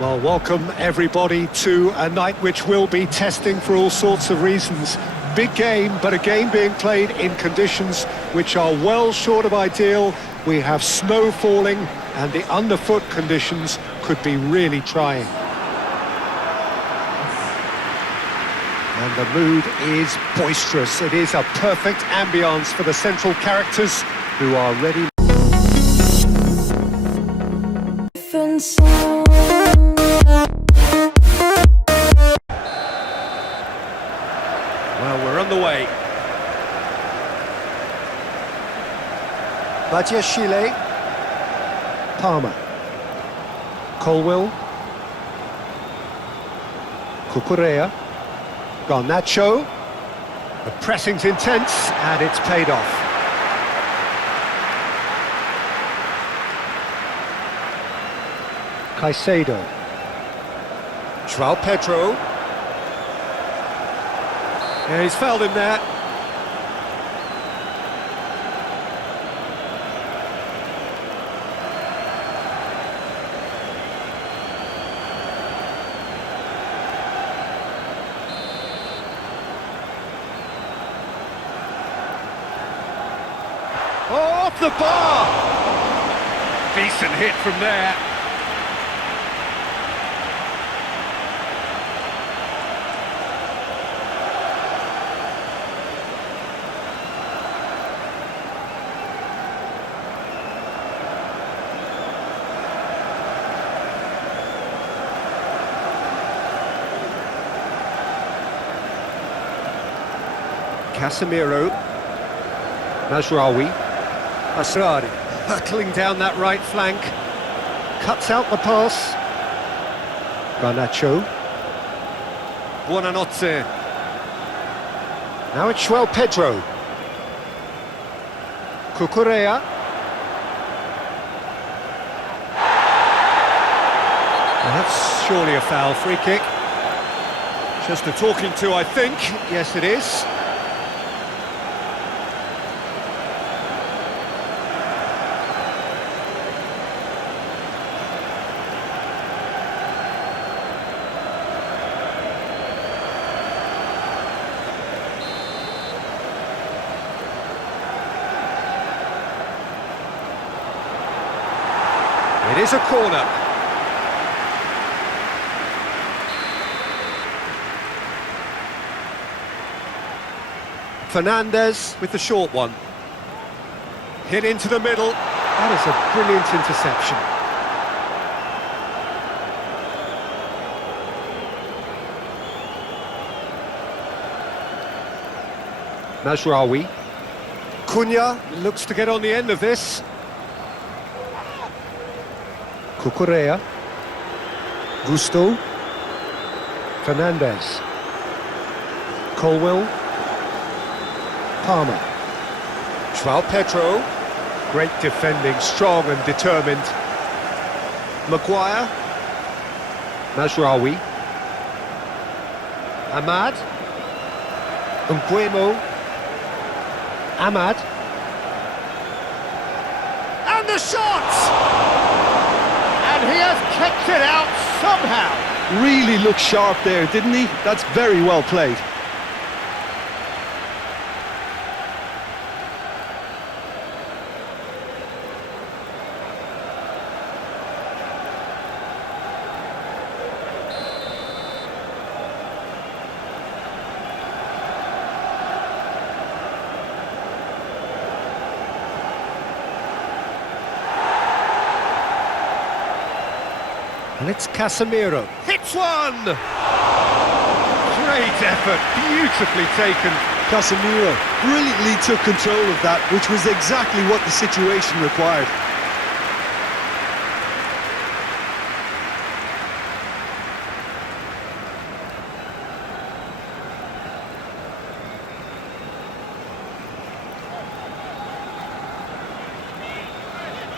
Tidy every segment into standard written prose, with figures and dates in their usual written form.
Well, welcome everybody to a night which will be testing for all sorts of reasons. Big game, but a game being played in conditions which are well short of ideal. We have snow falling and the underfoot conditions could be really trying. And the mood is boisterous. It is a perfect ambience for the central characters who are ready. Well, we're on the way. Badiashile, Palmer, Colwill, Cucurella, Garnacho. The pressing's intense and it's paid off. Caicedo, João Pedro. Yeah, he's fouled him there. Oh, off the bar! Decent hit from there. Casemiro, Mazraoui, Asrari, hurtling down that right flank, cuts out the pass. Garnacho, Buonanotte. Now it's João Pedro, Cucurella. Well, that's surely a foul. Free kick. Just a talking to, I think. Yes, it is. It is a corner. Fernandez with the short one. Hit into the middle. That is a brilliant interception. Mazraoui. Cunha looks to get on the end of this. Cucurella, Gusto, Fernandez, Colwill, Palmer, João Pedro, great defending, strong and determined. Maguire, Mazraoui, Ahmad, Nguemo, Ahmad, and the shot! And he has kept it out somehow. Really looked sharp there, didn't he? That's very well played. And it's Casemiro. Hits one! Great effort, beautifully taken. Casemiro brilliantly took control of that, which was exactly what the situation required.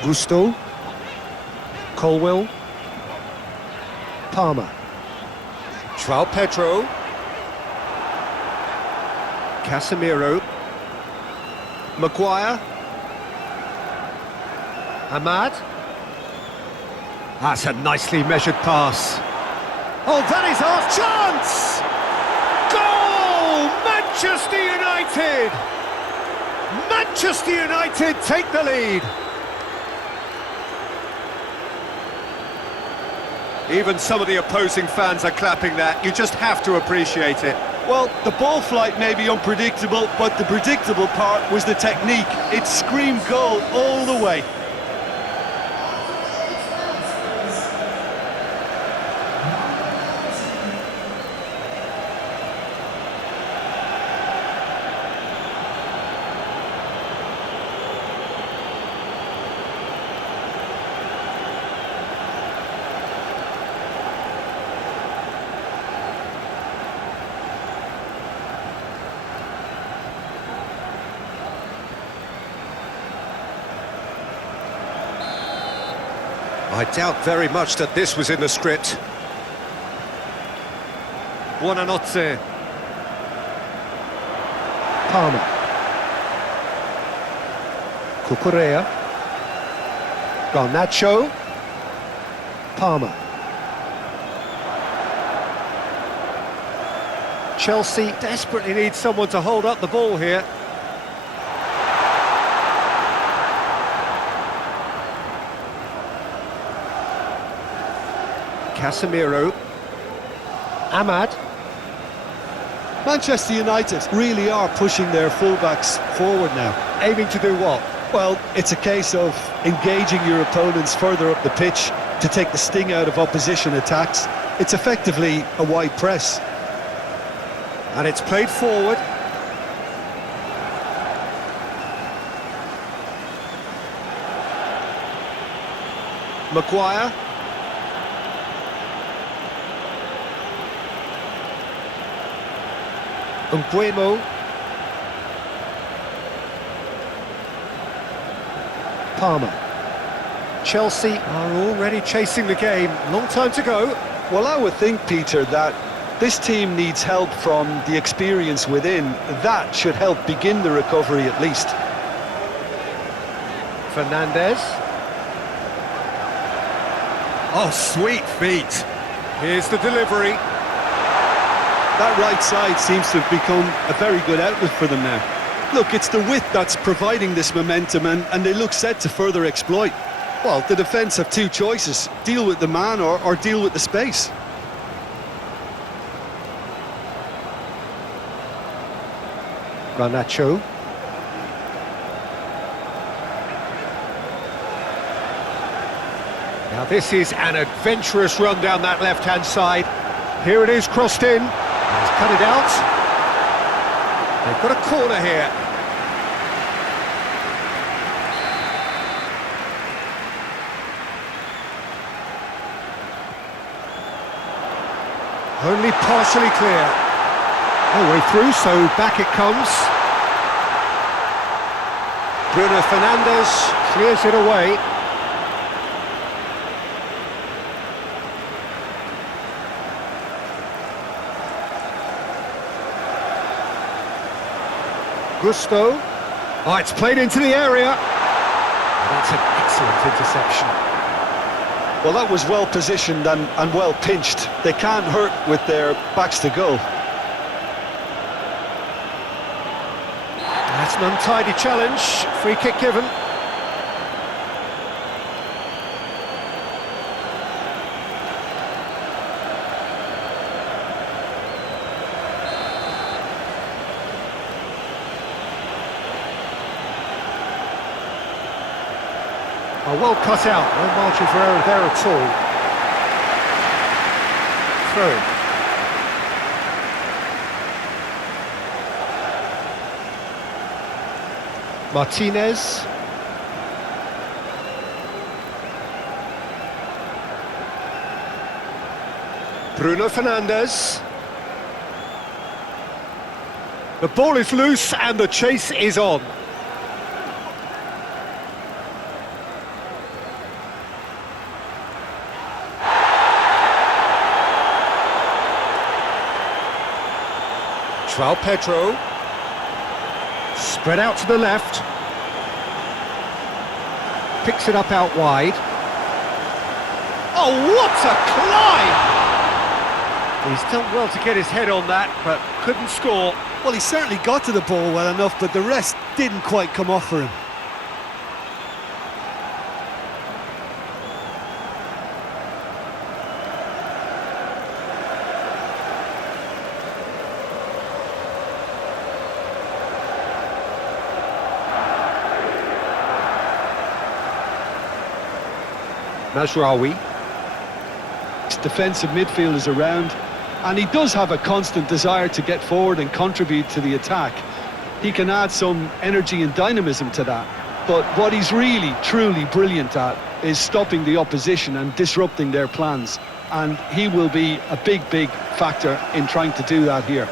Gusto, Colwill, Palmer, João Pedro, Casemiro, Maguire, Ahmad, That's a nicely measured pass. Oh, that is our chance! Goal! Manchester United! Manchester United take the lead. Even some of the opposing fans are clapping that. You just have to appreciate it. Well, the ball flight may be unpredictable, but the predictable part was the technique. It screamed goal all the way. I doubt very much that this was in the script. Buonanotte. Palmer. Cucurella. Garnacho. Palmer. Chelsea desperately need someone to hold up the ball here. Casemiro. Ahmad. Manchester United really are pushing their fullbacks forward now. Aiming to do what? Well, it's a case of engaging your opponents further up the pitch to take the sting out of opposition attacks. It's effectively a wide press. And it's played forward. Maguire. Nguemo. Palmer. Chelsea are already chasing the game. Long time to go. Well, I would think, Peter, that this team needs help from the experience within. That should help begin the recovery at least. Fernandes. Oh, sweet feet. Here's the delivery. That right side seems to have become a very good outlet for them now. Look, it's the width that's providing this momentum, and they look set to further exploit. Well, the defence have two choices: deal with the man or deal with the space. Garnacho. Now this is an adventurous run down that left-hand side. Here it is, crossed in. He's cut it out. They've got a corner here. Only partially clear. No way through, so back it comes. Bruno Fernandes clears it away. Gusto. Oh, it's played into the area. That's an excellent interception. Well, that was well positioned and well pinched. They can't hurt with their backs to goal. That's an untidy challenge. Free kick given. Oh, well cut out, no margin for error there at all. Throw. Martinez. Bruno Fernandes. The ball is loose and the chase is on. João Pedro, spread out to the left, picks it up out wide. Oh, what a climb! He's done well to get his head on that, but couldn't score. Well, he certainly got to the ball well enough, but the rest didn't quite come off for him. Mazraoui. Defensive midfielders around, and he does have a constant desire to get forward and contribute to the attack. He can add some energy and dynamism to that, but what he's really, truly brilliant at is stopping the opposition and disrupting their plans, and he will be a big factor in trying to do that here.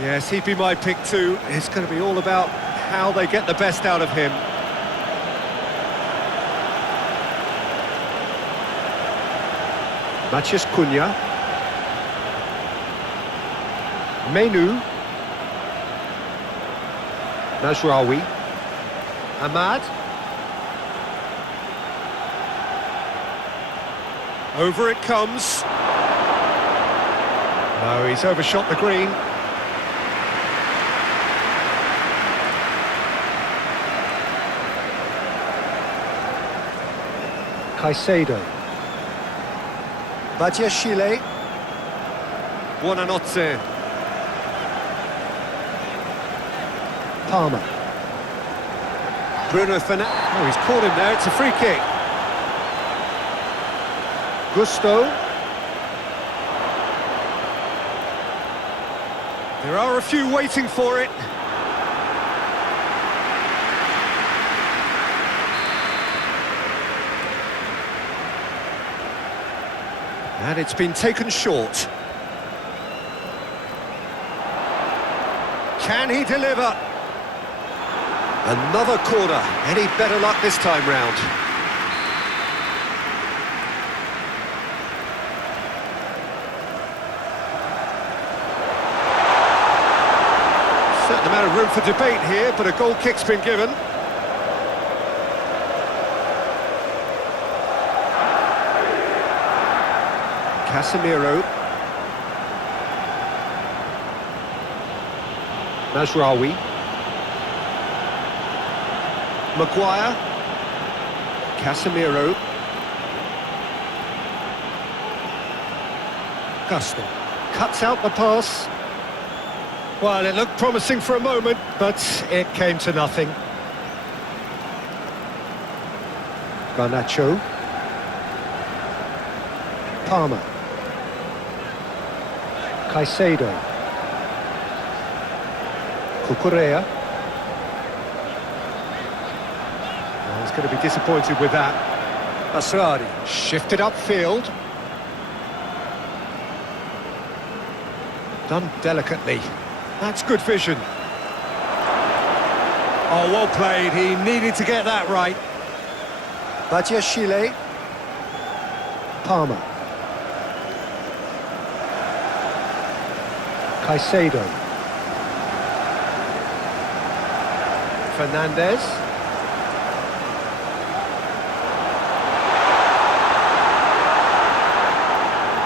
Yes, he'd be my pick too. It's going to be all about how they get the best out of him. Matheus Cunha. Menu. Mazraoui. Ahmad. Over it comes. No, he's overshot the green. Caicedo. Badiashile. Buonanotte. Palmer. Bruno Fernandes. Oh, he's caught him there. It's a free kick. Gusto. There are a few waiting for it. And it's been taken short. Can he deliver? Another corner. Any better luck this time round? Certain amount of room for debate here, but a goal kick's been given. Casemiro. Mazraoui. Maguire. Casemiro. Gusto. Cuts out the pass. Well, it looked promising for a moment, but it came to nothing. Garnacho. Palmer. Caicedo. Cucurella. Oh, he's going to be disappointed with that. Asrari shifted upfield. Done delicately. That's good vision. Oh, well played. He needed to get that right. Badiashile. Palmer. Caicedo. Fernandes.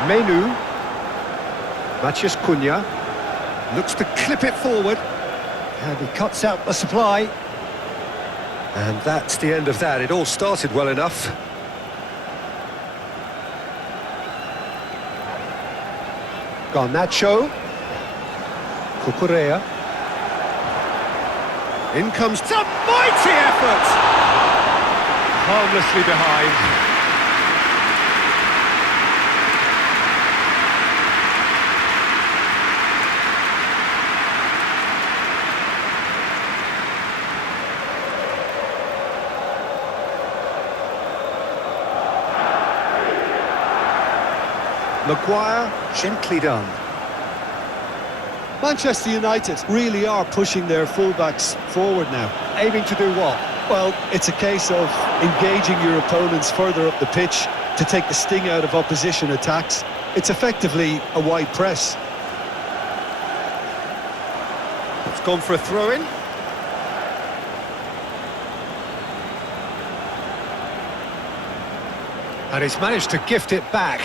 Menu. Matheus Cunha. Looks to clip it forward. And he cuts out the supply. And that's the end of that. It all started well enough. Garnacho. Cucurella. In comes a mighty effort! Harmlessly behind. Maguire, gently done. Manchester United really are pushing their fullbacks forward now. Aiming to do what? Well, it's a case of engaging your opponents further up the pitch to take the sting out of opposition attacks. It's effectively a wide press. It's gone for a throw-in. And he's managed to gift it back.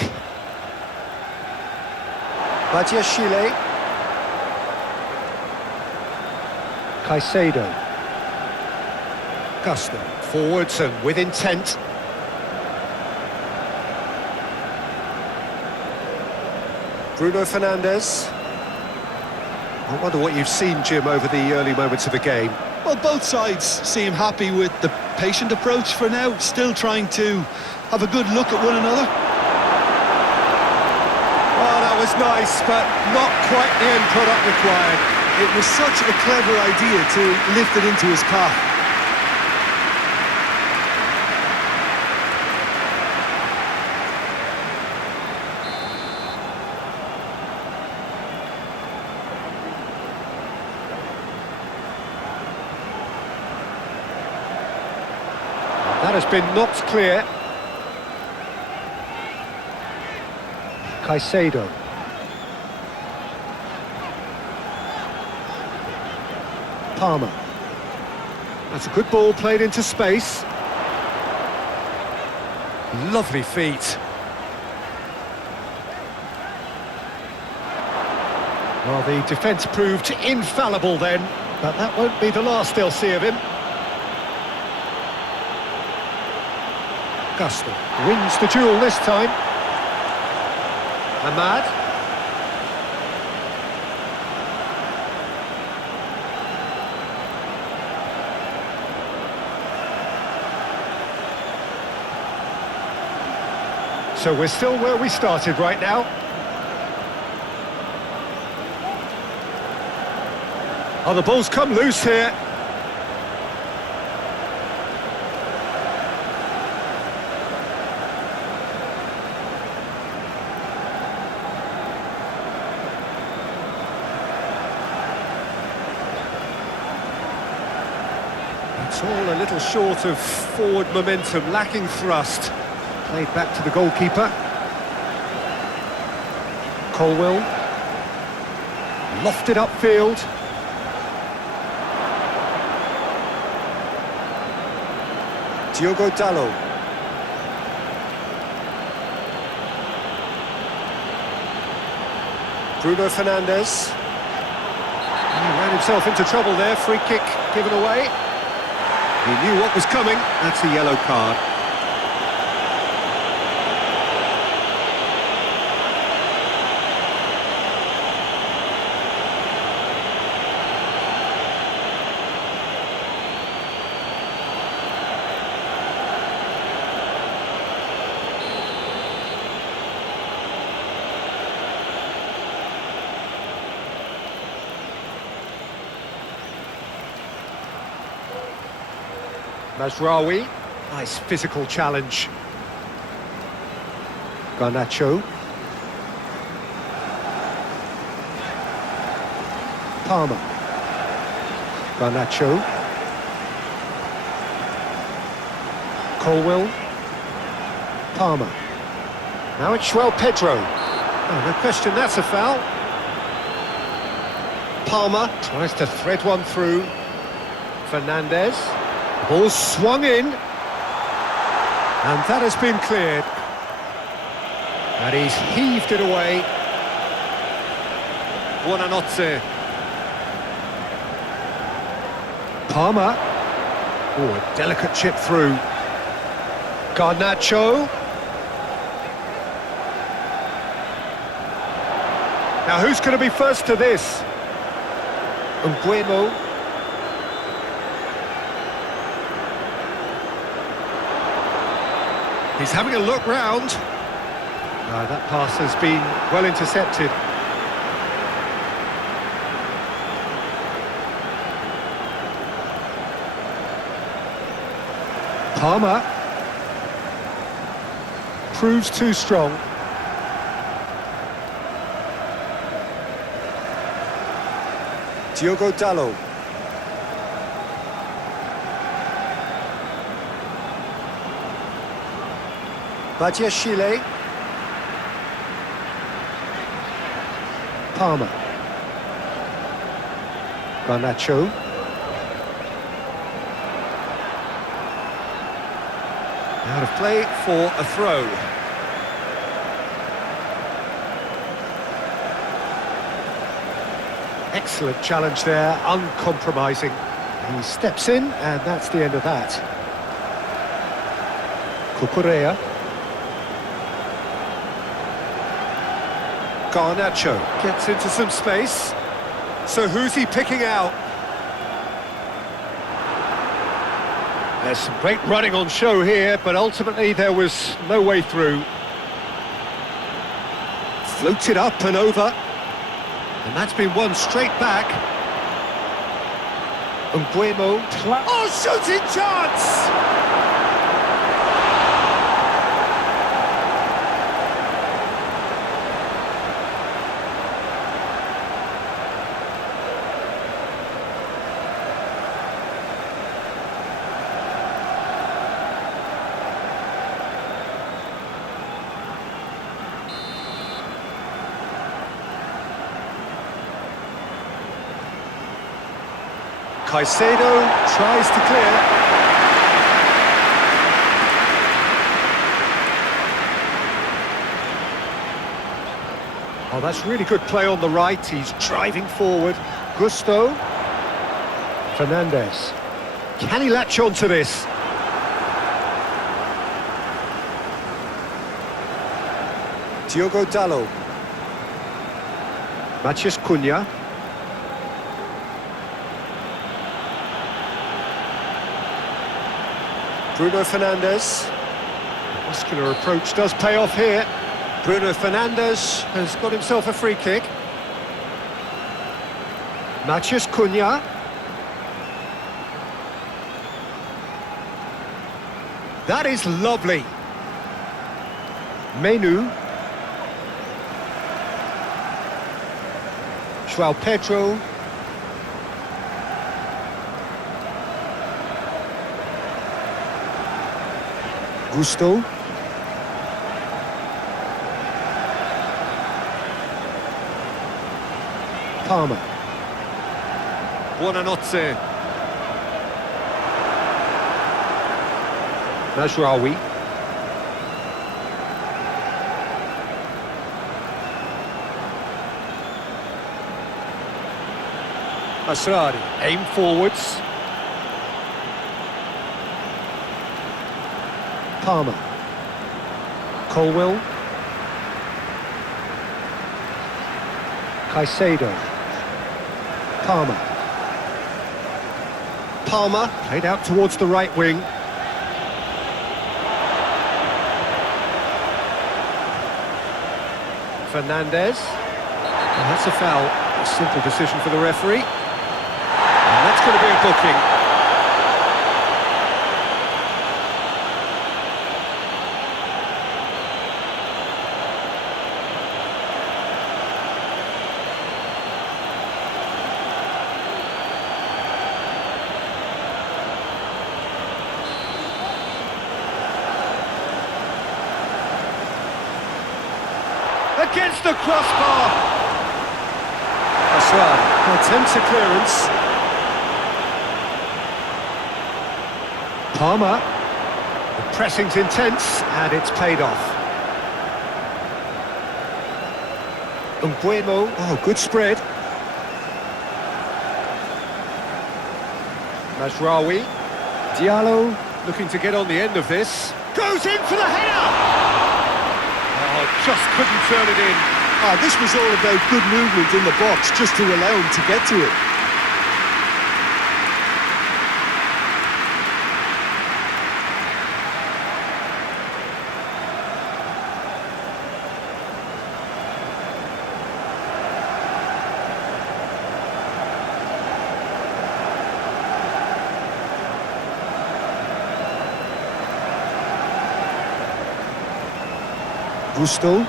Chile. Caicedo. Gusto. Forwards and with intent. Bruno Fernandes. I wonder what you've seen, Jim, over the early moments of the game. Well, both sides seem happy with the patient approach for now, still trying to have a good look at one another. Oh, that was nice, but not quite the end product required. It was such a clever idea to lift it into his path. That has been knocked clear. Caicedo. Palmer. That's a good ball played into space. Lovely feet. Well, the defence proved infallible then, but that won't be the last they'll see of him. Gusto wins the duel this time. Ahmad. So we're still where we started right now. Oh, the ball's come loose here. It's all a little short of forward momentum, lacking thrust. Played back to the goalkeeper. Colwell. Lofted upfield. Diogo Dalot. Bruno Fernandes. He ran himself into trouble there, free kick given away. He knew what was coming, that's a yellow card. Mazraoui, nice physical challenge. Garnacho. Palmer. Garnacho. Colwell. Palmer. Now it's João Pedro. Oh, no question, that's a foul. Palmer tries to thread one through. Fernandes. The ball's swung in. And that has been cleared. And he's heaved it away. Buonanotte. Palmer. Oh, a delicate chip through. Garnacho. Now who's going to be first to this? Mbuemo. He's having a look round. That pass has been well intercepted. Palmer. Proves too strong. Diogo Dalot. Chile. Palmer. Garnacho. Out of play for a throw. Excellent challenge there, uncompromising. He steps in, and that's the end of that. Cucurella. Garnacho gets into some space. So who's he picking out? There's some great running on show here, but ultimately there was no way through. Floated up and over. And that's been won straight back. Nguemo. Oh, shooting chance! Caicedo tries to clear. Oh, that's really good play on the right. He's driving forward. Gusto. Fernandez. Can he latch on to this? Diogo Dalot. Matheus Cunha. Bruno Fernandes. The muscular approach does pay off here. Bruno Fernandes has got himself a free kick. Matheus Cunha. That is lovely. Menu. João Pedro. Gusto. Palmer. Buonanotte. Mazraoui. Asrari. Aim forwards. Palmer. Colwell. Caicedo. Palmer. Palmer played out towards the right wing. Fernandez. And that's a foul. A simple decision for the referee. And that's going to be a booking. Against the crossbar. Asrari attempts a clearance. Palmer. The pressing's intense and it's paid off. Nguemo. Oh, good spread. Mazraoui. Diallo looking to get on the end of this. Goes in for the header! Just couldn't turn it in. This was all about good movement in the box, just to allow him to get to it. Gusto.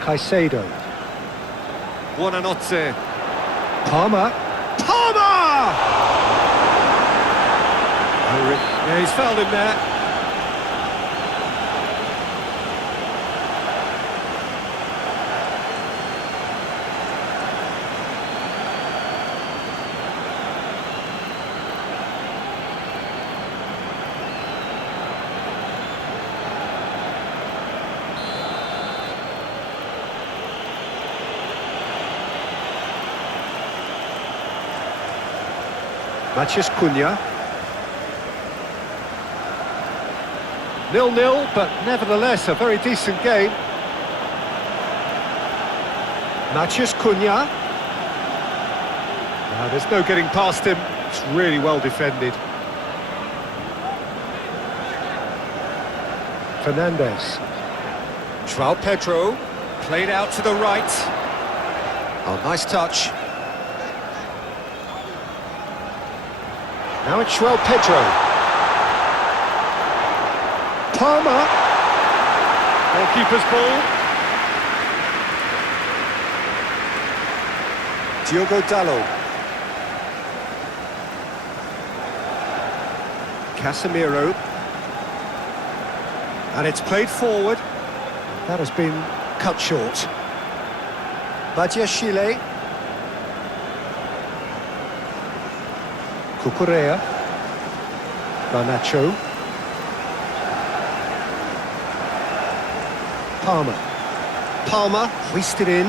Caicedo. Buonanotte. Palmer. Palmer! Yeah, he's fouled him there. Matheus Cunha. 0-0, but nevertheless a very decent game. Matheus Cunha. There's no getting past him. It's really well defended. Fernandes. João Pedro. Played out to the right. Oh, nice touch. Now it's João Pedro. Palmer. Goalkeeper's ball. Diogo Dalot. Casemiro. And it's played forward. That has been cut short. Badiashile. Cucurella. Garnacho. Palmer hoisted in.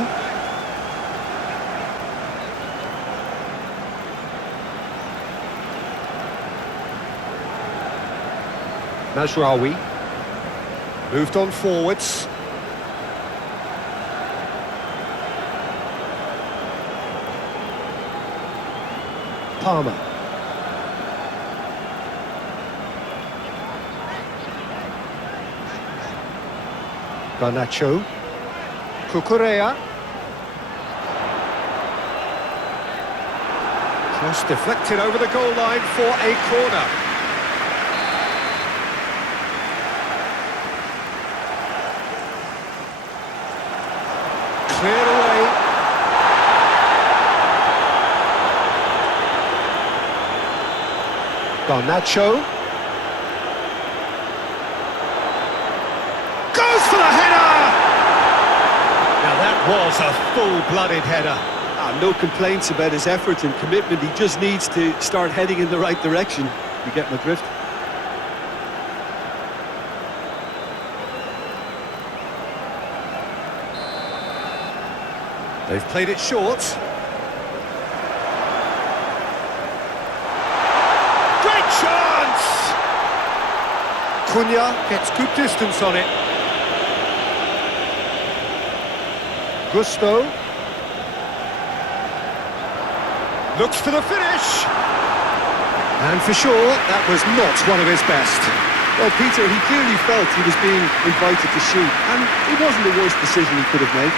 Mazraoui moved on forwards. Palmer. Garnacho. Cucurella. Cross deflected over the goal line for a corner. Cleared away. Garnacho. Goes for the header! Now that was a full-blooded header. No complaints about his effort and commitment. He just needs to start heading in the right direction. You get my drift? They've played it short. Great chance! Cunha gets good distance on it. Gusto. Looks for the finish. And for sure, that was not one of his best. Well, Peter, he clearly felt he was being invited to shoot, and it wasn't the worst decision he could have made.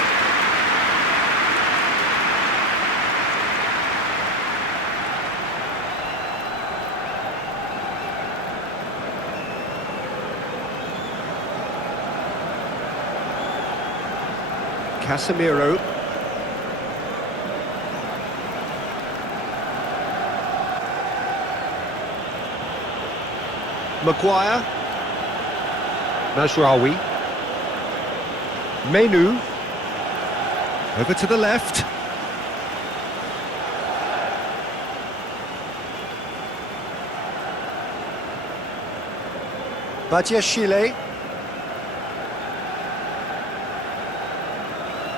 Casemiro. Maguire. Mazraoui. Menu. Over to the left. Badiashile.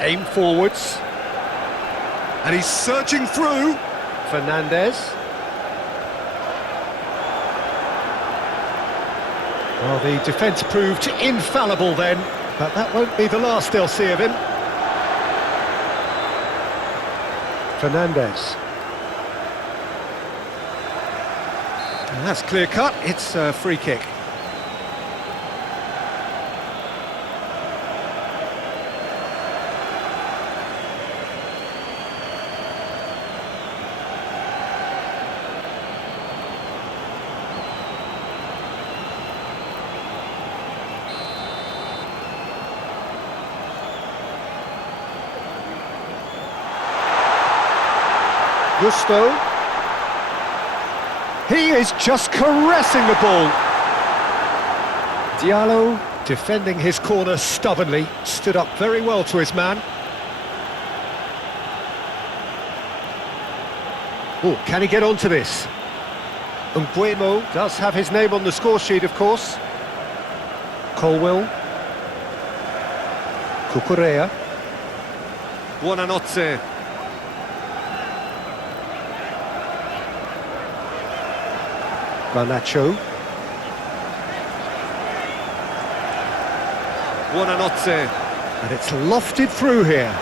Aim forwards. And he's searching through. Fernandes. Well, the defence proved infallible then, but that won't be the last they'll see of him. Fernandes. And that's clear cut, it's a free kick. Gusto. He is just caressing the ball. Diallo, defending his corner stubbornly, stood up very well to his man. Oh, can he get onto this? Nguemo does have his name on the score sheet, of course. Colwell. Cucurella. Buonanotte. Garnacho. Buonanotte. And it's lofted through here.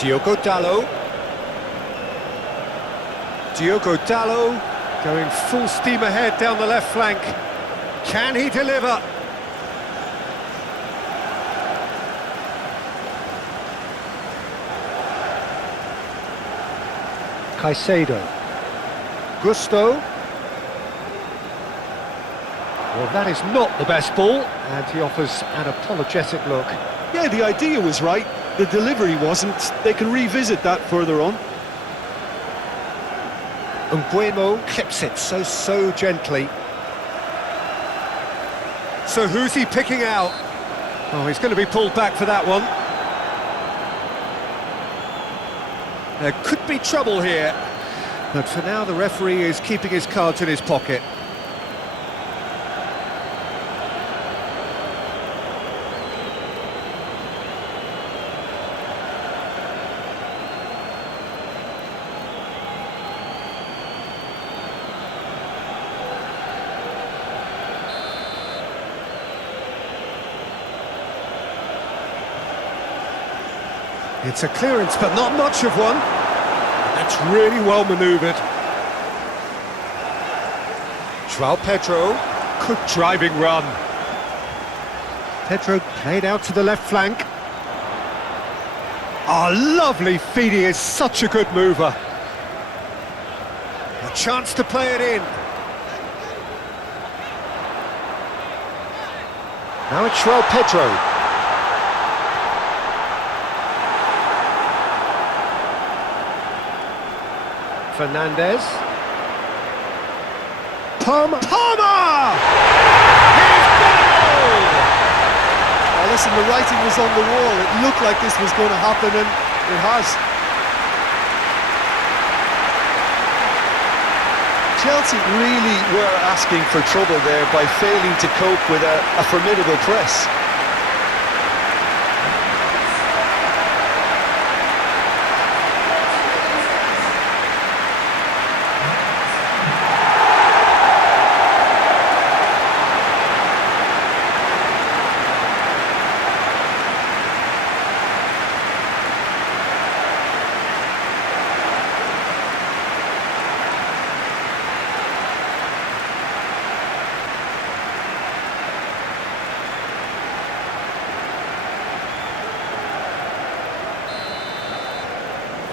Diogo Dalot. Diogo Dalot going full steam ahead down the left flank. Can he deliver? Caicedo. Gusto. Well, that is not the best ball, and he offers an apologetic look. Yeah, the idea was right. The delivery wasn't. They can revisit that further on. Nguemo clips it so gently. So who's he picking out? Oh, he's going to be pulled back for that one. There could be trouble here, but for now the referee is keeping his cards in his pocket. It's a clearance, but not much of one. That's really well manoeuvred. João Pedro, good driving run. Pedro played out to the left flank. Oh, lovely feed, he is such a good mover. A chance to play it in. Now it's João Pedro. Fernandez. Palmer! Palmer! He's goal! Well, listen, the writing was on the wall. It looked like this was going to happen, and it has. Chelsea really were asking for trouble there by failing to cope with a formidable press.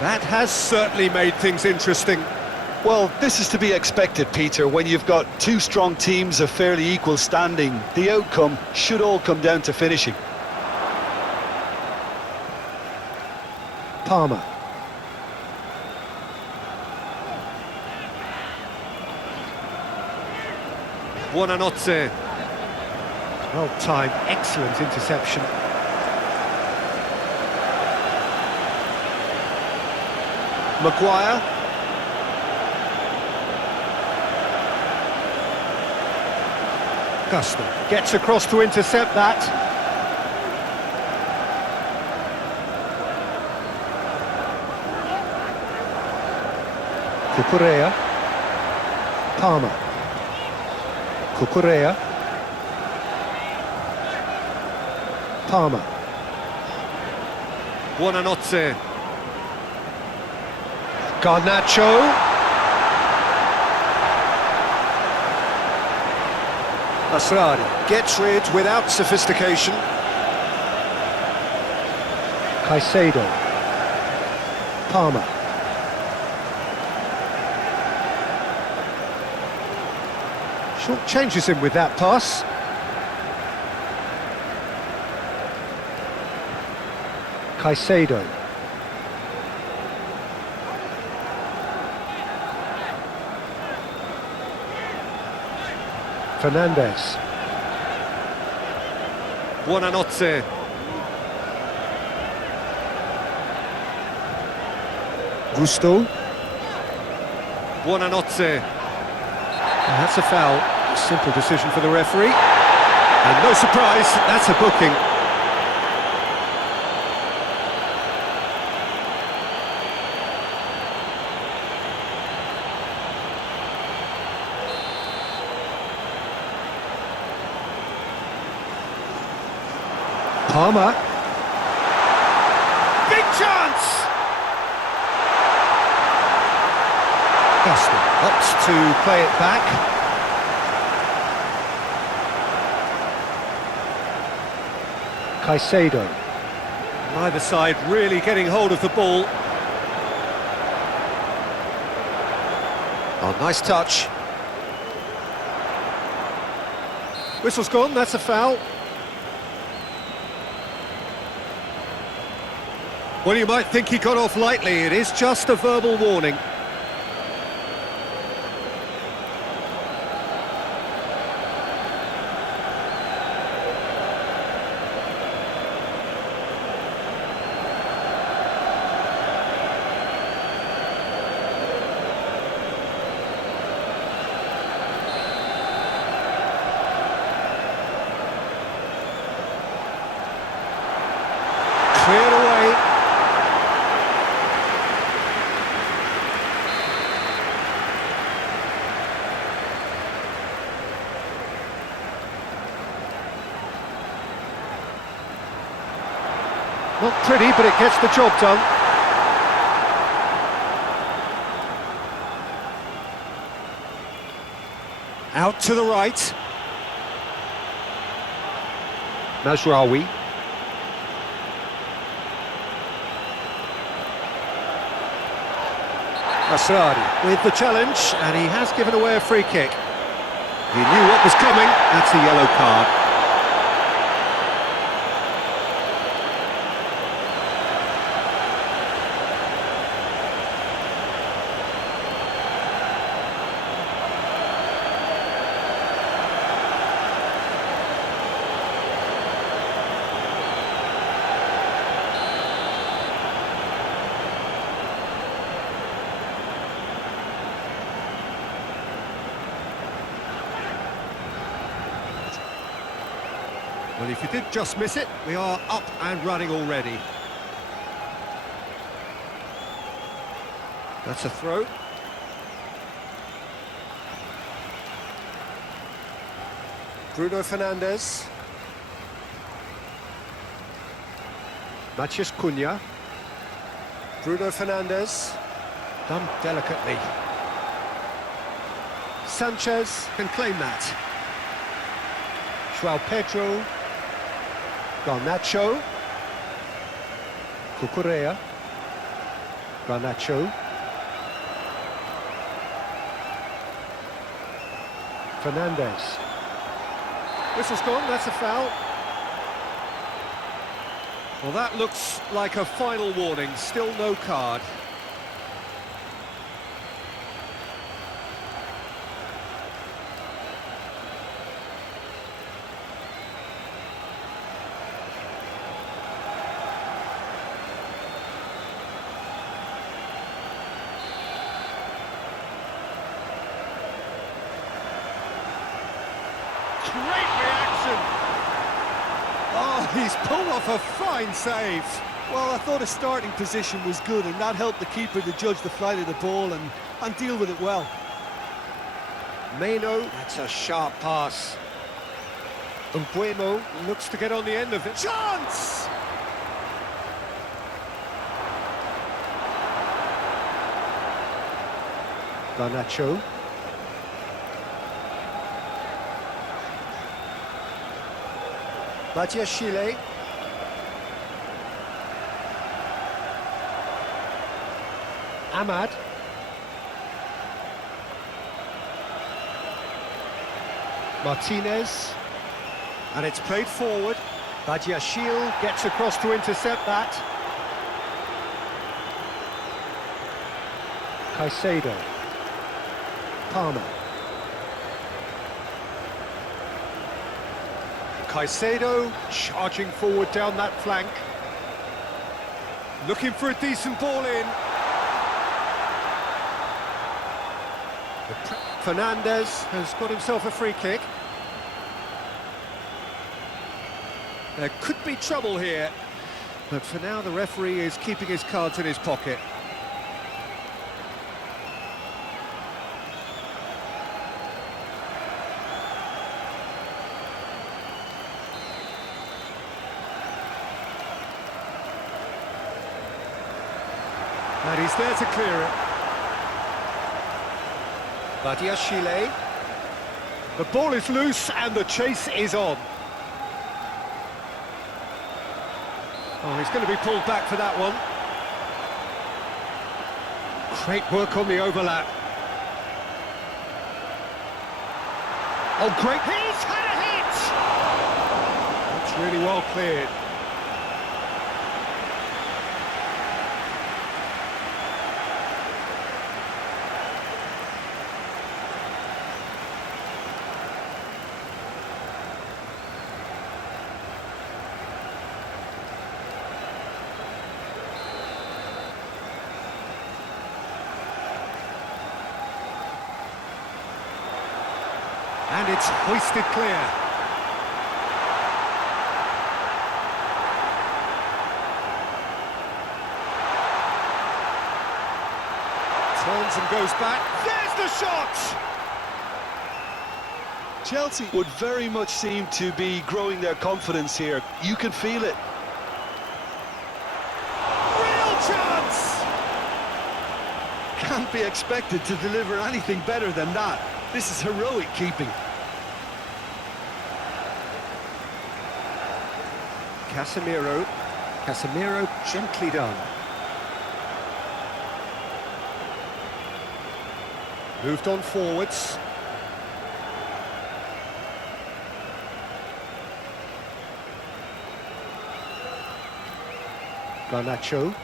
That has certainly made things interesting. Well, this is to be expected, Peter. When you've got two strong teams of fairly equal standing, the outcome should all come down to finishing. Palmer. Buonanotte. Well timed, excellent interception. Maguire. Gusto gets across to intercept that. Cucurella. Palmer. Cucurella. Palmer. Buonanotte. Garnacho. Asrari gets rid without sophistication. Caicedo. Palmer. Short changes him with that pass. Caicedo. Fernandez. Buonanotte. Gusto. Buonanotte. And that's a foul. A simple decision for the referee. And no surprise, that's a booking. Palmer. Big chance! Gaston opts to play it back. Caicedo. Neither side really getting hold of the ball. Oh, nice touch. Whistle's gone, that's a foul. Well, you might think he got off lightly. It is just a verbal warning. Cleared away. Not pretty, but it gets the job done. Out to the right. Mazraoui. Asrari with the challenge, and he has given away a free kick. He knew what was coming, that's a yellow card. Well, if you did just miss it, we are up and running already. That's a throw. Bruno Fernandes. Matheus Cunha. Bruno Fernandes. Done delicately. Sanchez can claim that. João Pedro. Garnacho. Cucurella. Garnacho. Fernandes. Whistle's gone, that's a foul. Well, that looks like a final warning, still no card. Great reaction! Oh, he's pulled off a fine save. Well, I thought his starting position was good, and that helped the keeper to judge the flight of the ball and deal with it well. Meno, that's a sharp pass. Mbuemo looks to get on the end of it. Chance! Garnacho. Badiashile. Ahmad. Martinez. And it's played forward. Badiashile gets across to intercept that. Caicedo. Palmer. Caicedo charging forward down that flank. Looking for a decent ball in. Fernandes has got himself a free kick. There could be trouble here, but for now the referee is keeping his cards in his pocket. And he's there to clear it. Badiashile. The ball is loose and the chase is on. Oh, he's going to be pulled back for that one. Great work on the overlap. Oh, great. He's had a hit! That's really well cleared. And it's hoisted clear. Turns and goes back. There's the shot! Chelsea would very much seem to be growing their confidence here. You can feel it. Real chance! Can't be expected to deliver anything better than that. This is heroic keeping. Casemiro gently done. Moved on forwards. Garnacho.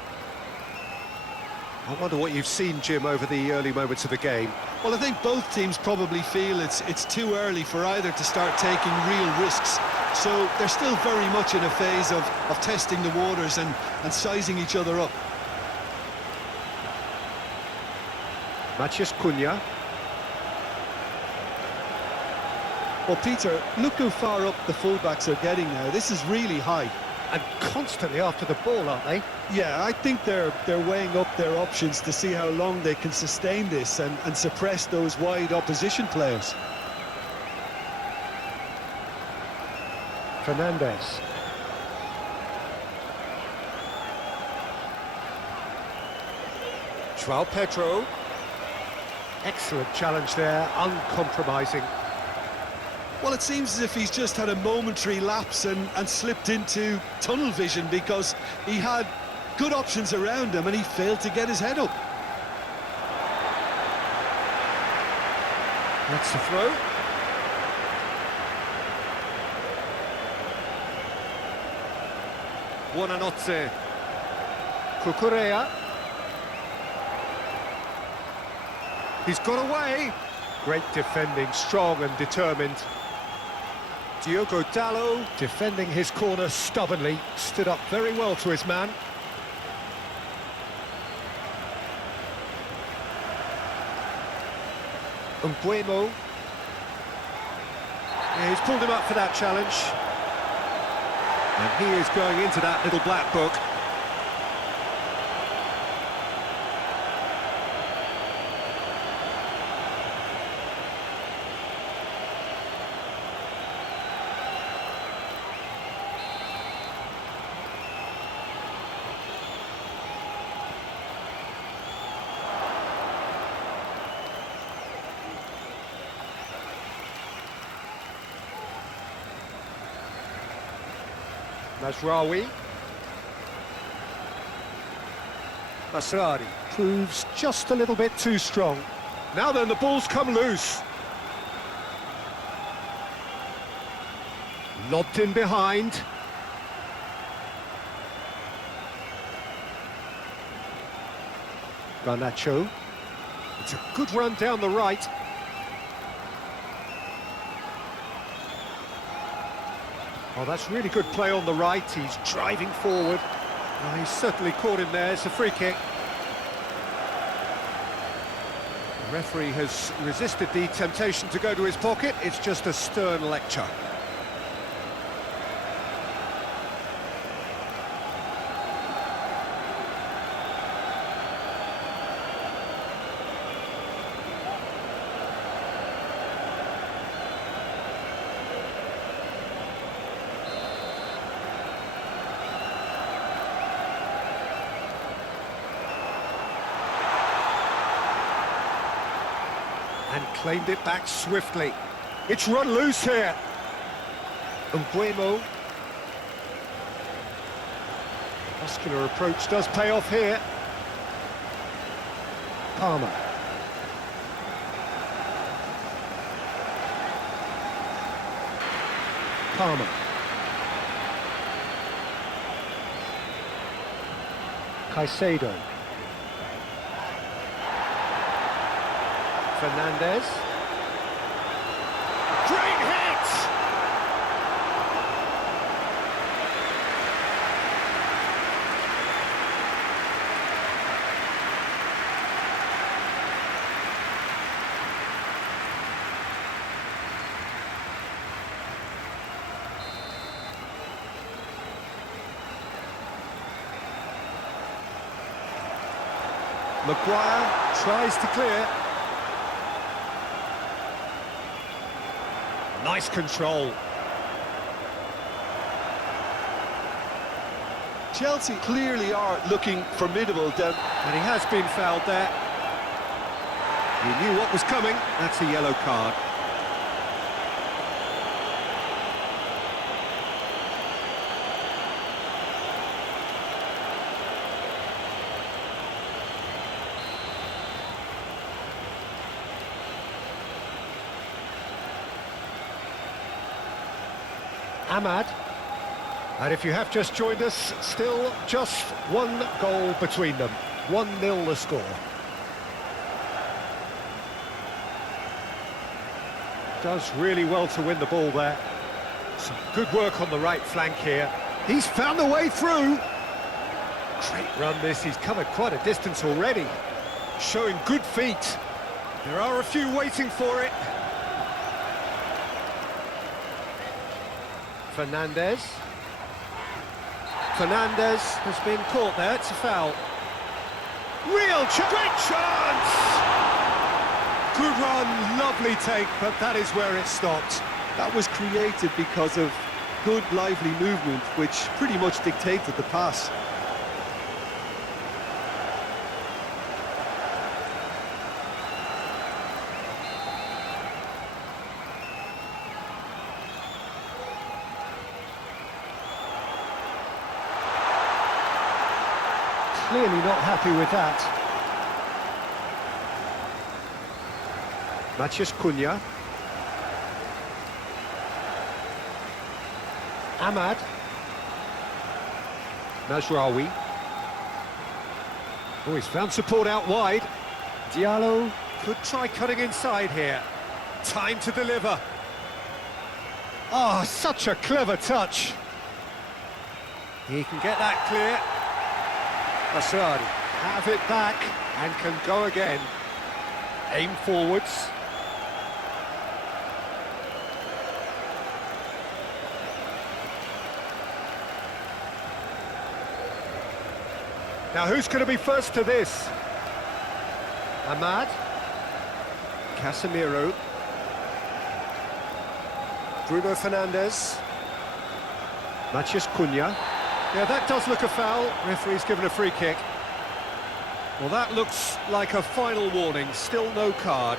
I wonder what you've seen, Jim, over the early moments of the game. Well, I think both teams probably feel it's too early for either to start taking real risks. So they're still very much in a phase of testing the waters and sizing each other up. Matheus Cunha. Well, Peter, look how far up the fullbacks are getting now. This is really high. And constantly after the ball, aren't they? Yeah, I think they're weighing up their options to see how long they can sustain this and suppress those wide opposition players. Fernandes. João Pedro. Excellent challenge there, uncompromising. Well, it seems as if he's just had a momentary lapse and slipped into tunnel vision because he had good options around him and he failed to get his head up. That's the throw. Buonanotte. Cucurella. He's got away. Great defending, strong and determined. Diogo Dalot defending his corner stubbornly, stood up very well to his man. Mbuemo. Yeah, he's pulled him up for that challenge. And he is going into that little black book. Mazraoui. Masrari proves just a little bit too strong. Now then, the ball's come loose. Lobbed in behind. Garnacho. It's a good run down the right. Oh, that's really good play on the right. He's driving forward. Oh, he's certainly caught him there. It's a free kick. The referee has resisted the temptation to go to his pocket. It's just a stern lecture. And claimed it back swiftly. It's run loose here. Mbuemo. Muscular approach does pay off here. Palmer. Palmer. Caicedo. Fernandez. Great hit! Maguire tries to clear. Nice control. Chelsea clearly are looking formidable down. And he has been fouled there. He knew what was coming. That's a yellow card. Ahmad. And if you have just joined us, still just one goal between them. 1-0 the score. Does really well to win the ball there. Some good work on the right flank here. He's found the way through. Great run this, he's covered quite a distance already. Showing good feet. There are a few waiting for it. Fernandez. Fernandez has been caught there, it's a foul. Real great chance! Good run, lovely take, but that is where it stopped. That was created because of good, lively movement, which pretty much dictated the pass. Clearly not happy with that. Matheus Cunha. Ahmad. Mazraoui. Oh, he's found support out wide. Diallo could try cutting inside here. Time to deliver. Oh, such a clever touch. He can get that clear. Assad have it back and can go again. Aim forwards. Now who's going to be first to this? Ahmad. Casemiro. Bruno Fernandes. Matheus Cunha. Yeah, that does look a foul. Referee's given a free kick. Well, that looks like a final warning. Still no card.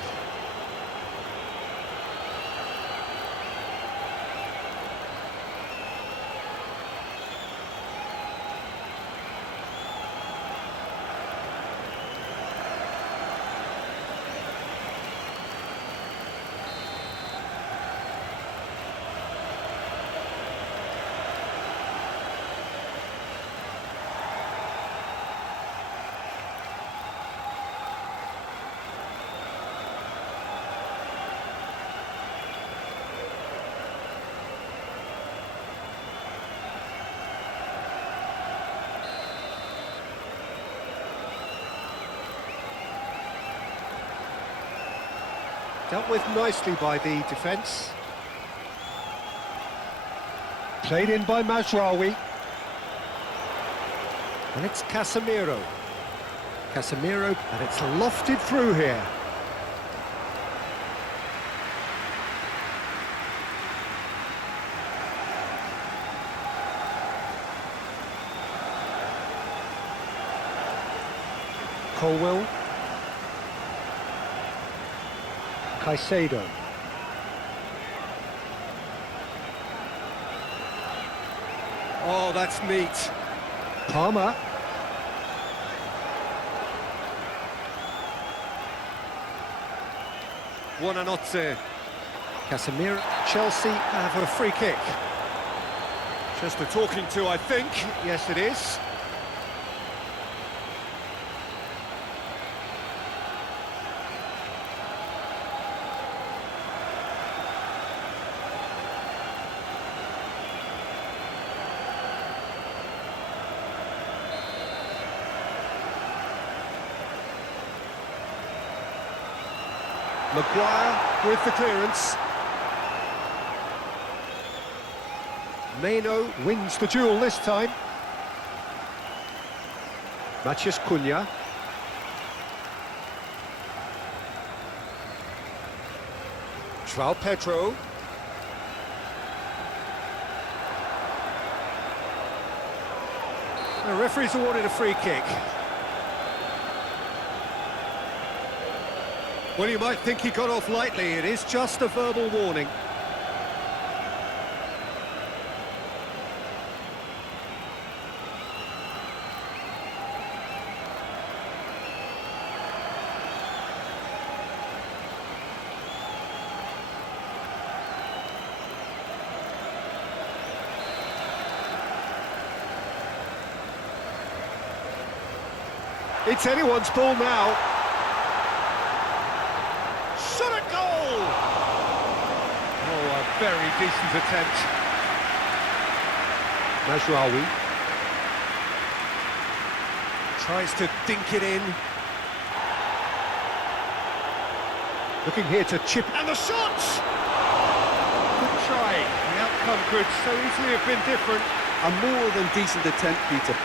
Dealt with nicely by the defence. Played in by Mazraoui. And it's Casemiro. Casemiro, and it's lofted through here. Colwell. Caicedo. Oh, that's neat. Palmer. Buonanotte. Casemiro. Chelsea have a free kick. Just a talking to, I think. Yes, it is. Maguire with the clearance. Meno wins the duel this time. Matheus Cunha. João Pedro. The referee's awarded a free kick. Well, you might think he got off lightly. It is just a verbal warning. It's anyone's ball now. Shot a goal! Oh, a very decent attempt. Mazraoui tries to dink it in. Looking here to chip, and the shot! Good try. The outcome could so easily have been different. A more than decent attempt, Peter.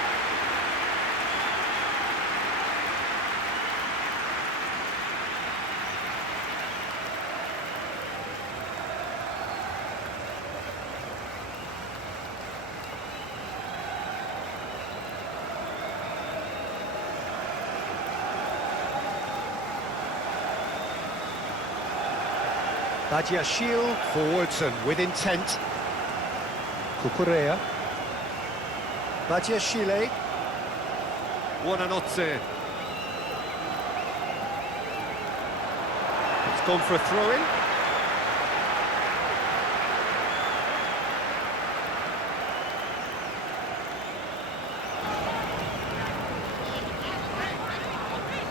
Badiashile forwards and with intent. Cucurella. Badiashile. Buonanotte. It's gone for a throw-in.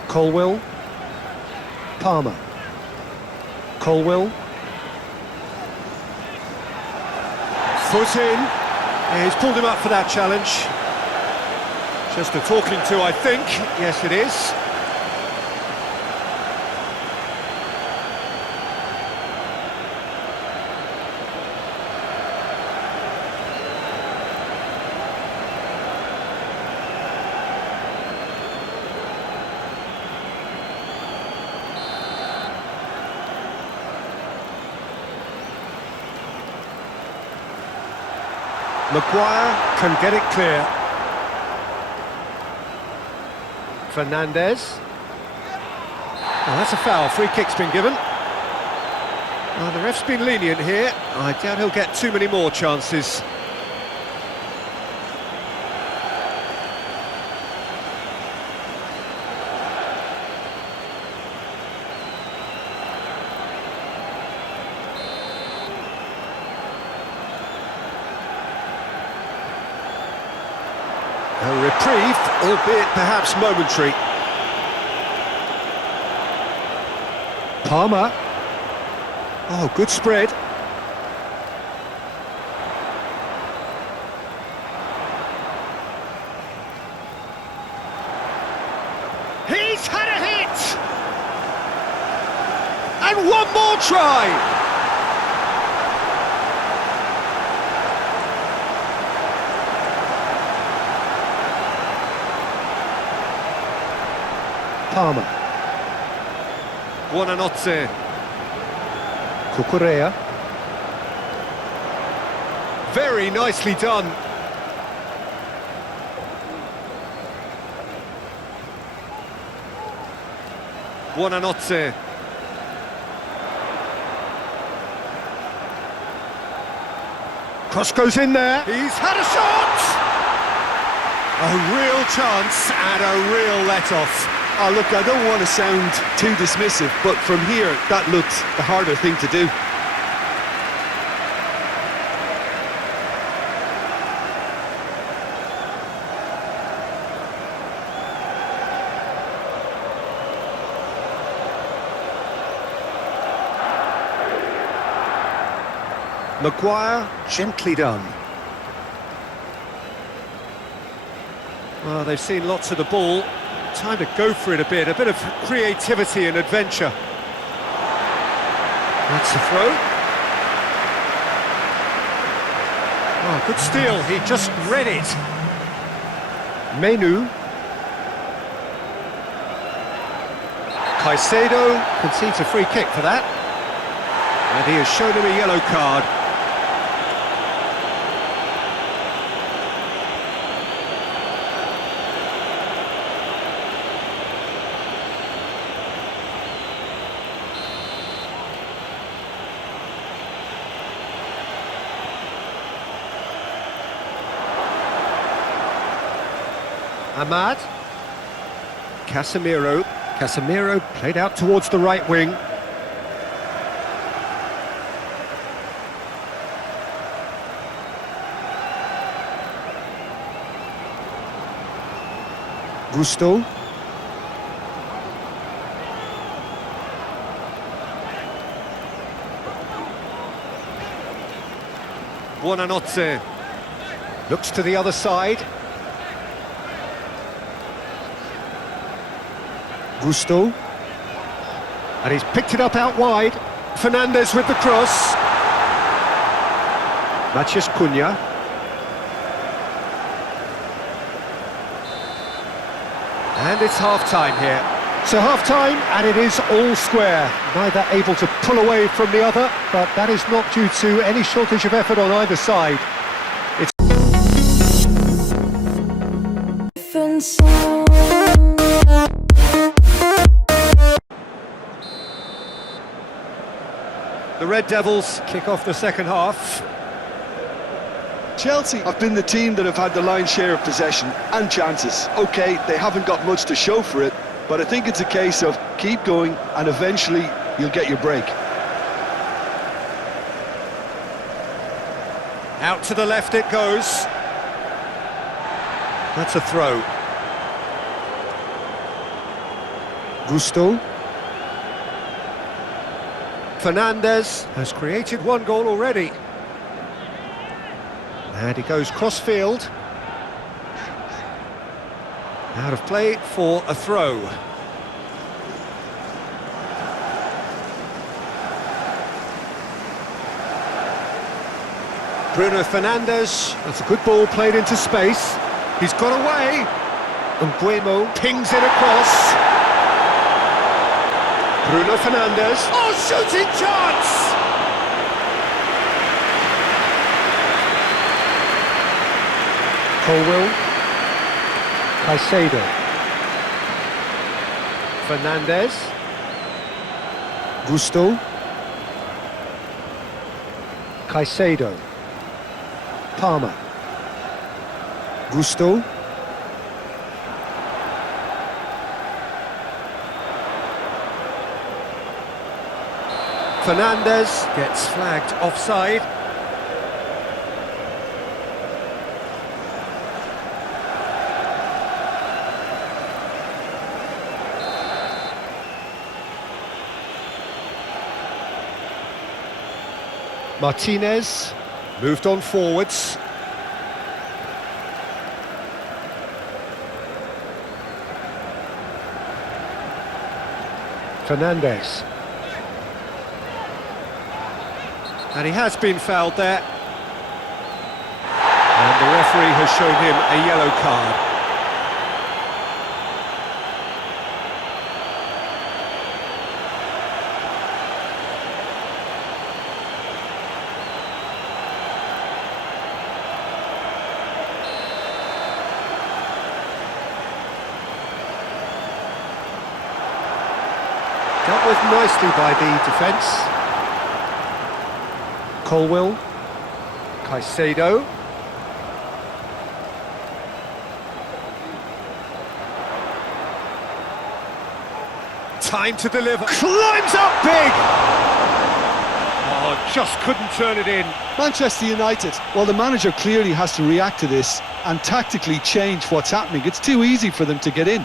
Colwell. Palmer. Colwell. Foot in. He's pulled him up for that challenge. Just a talking to, I think. Yes, it is. Maguire can get it clear. Fernandez. Oh, that's a foul. Free kick's been given. Oh, the ref's been lenient here. I doubt he'll get too many more chances. A reprieve, albeit perhaps momentary. Palmer. Oh, good spread. He's had a hit! And one more try! Palmer. Buonanotte. Cucurella. Very nicely done. Buonanotte. Cross goes in there. He's had a shot! A real chance and a real let-off. Oh, look, I don't want to sound too dismissive, but from here, that looked the harder thing to do. Maguire, gently done. Well, they've seen lots of the ball. Time to go for it a bit of creativity and adventure. That's a throw. Oh, good steal, he just read it. Menu. Caicedo concedes a free kick for that. And he has shown him a yellow card. Ahmad. Casemiro. Casemiro played out towards the right wing. Gusto. Buonanotte. Looks to the other side. Gusto. And he's picked it up out wide. Fernandes with the cross. Matheus Cunha. And it's half-time here. So half-time, and it is all square. Neither able to pull away from the other, but that is not due to any shortage of effort on either side. It's the Red Devils kick off the second half. Chelsea have been the team that have had the lion's share of possession and chances. OK, they haven't got much to show for it, but I think it's a case of keep going and eventually you'll get your break. Out to the left it goes. That's a throw. Gusto. Fernandes has created one goal already. And he goes cross-field. Out of play for a throw. Bruno Fernandes, that's a good ball played into space. He's got away. Nguemo pings it across. Bruno Fernandes. Oh, shooting chance! Colwell. Caicedo. Fernandes. Gusto. Caicedo. Palmer. Gusto. Fernandes gets flagged offside. Martinez moved on forwards. Fernandes. And he has been fouled there. And the referee has shown him a yellow card. Dealt with nicely by the defence. Colwill, Caicedo. Time to deliver. Climbs up big! Oh, just couldn't turn it in. Manchester United, well, the manager clearly has to react to this and tactically change what's happening. It's too easy for them to get in.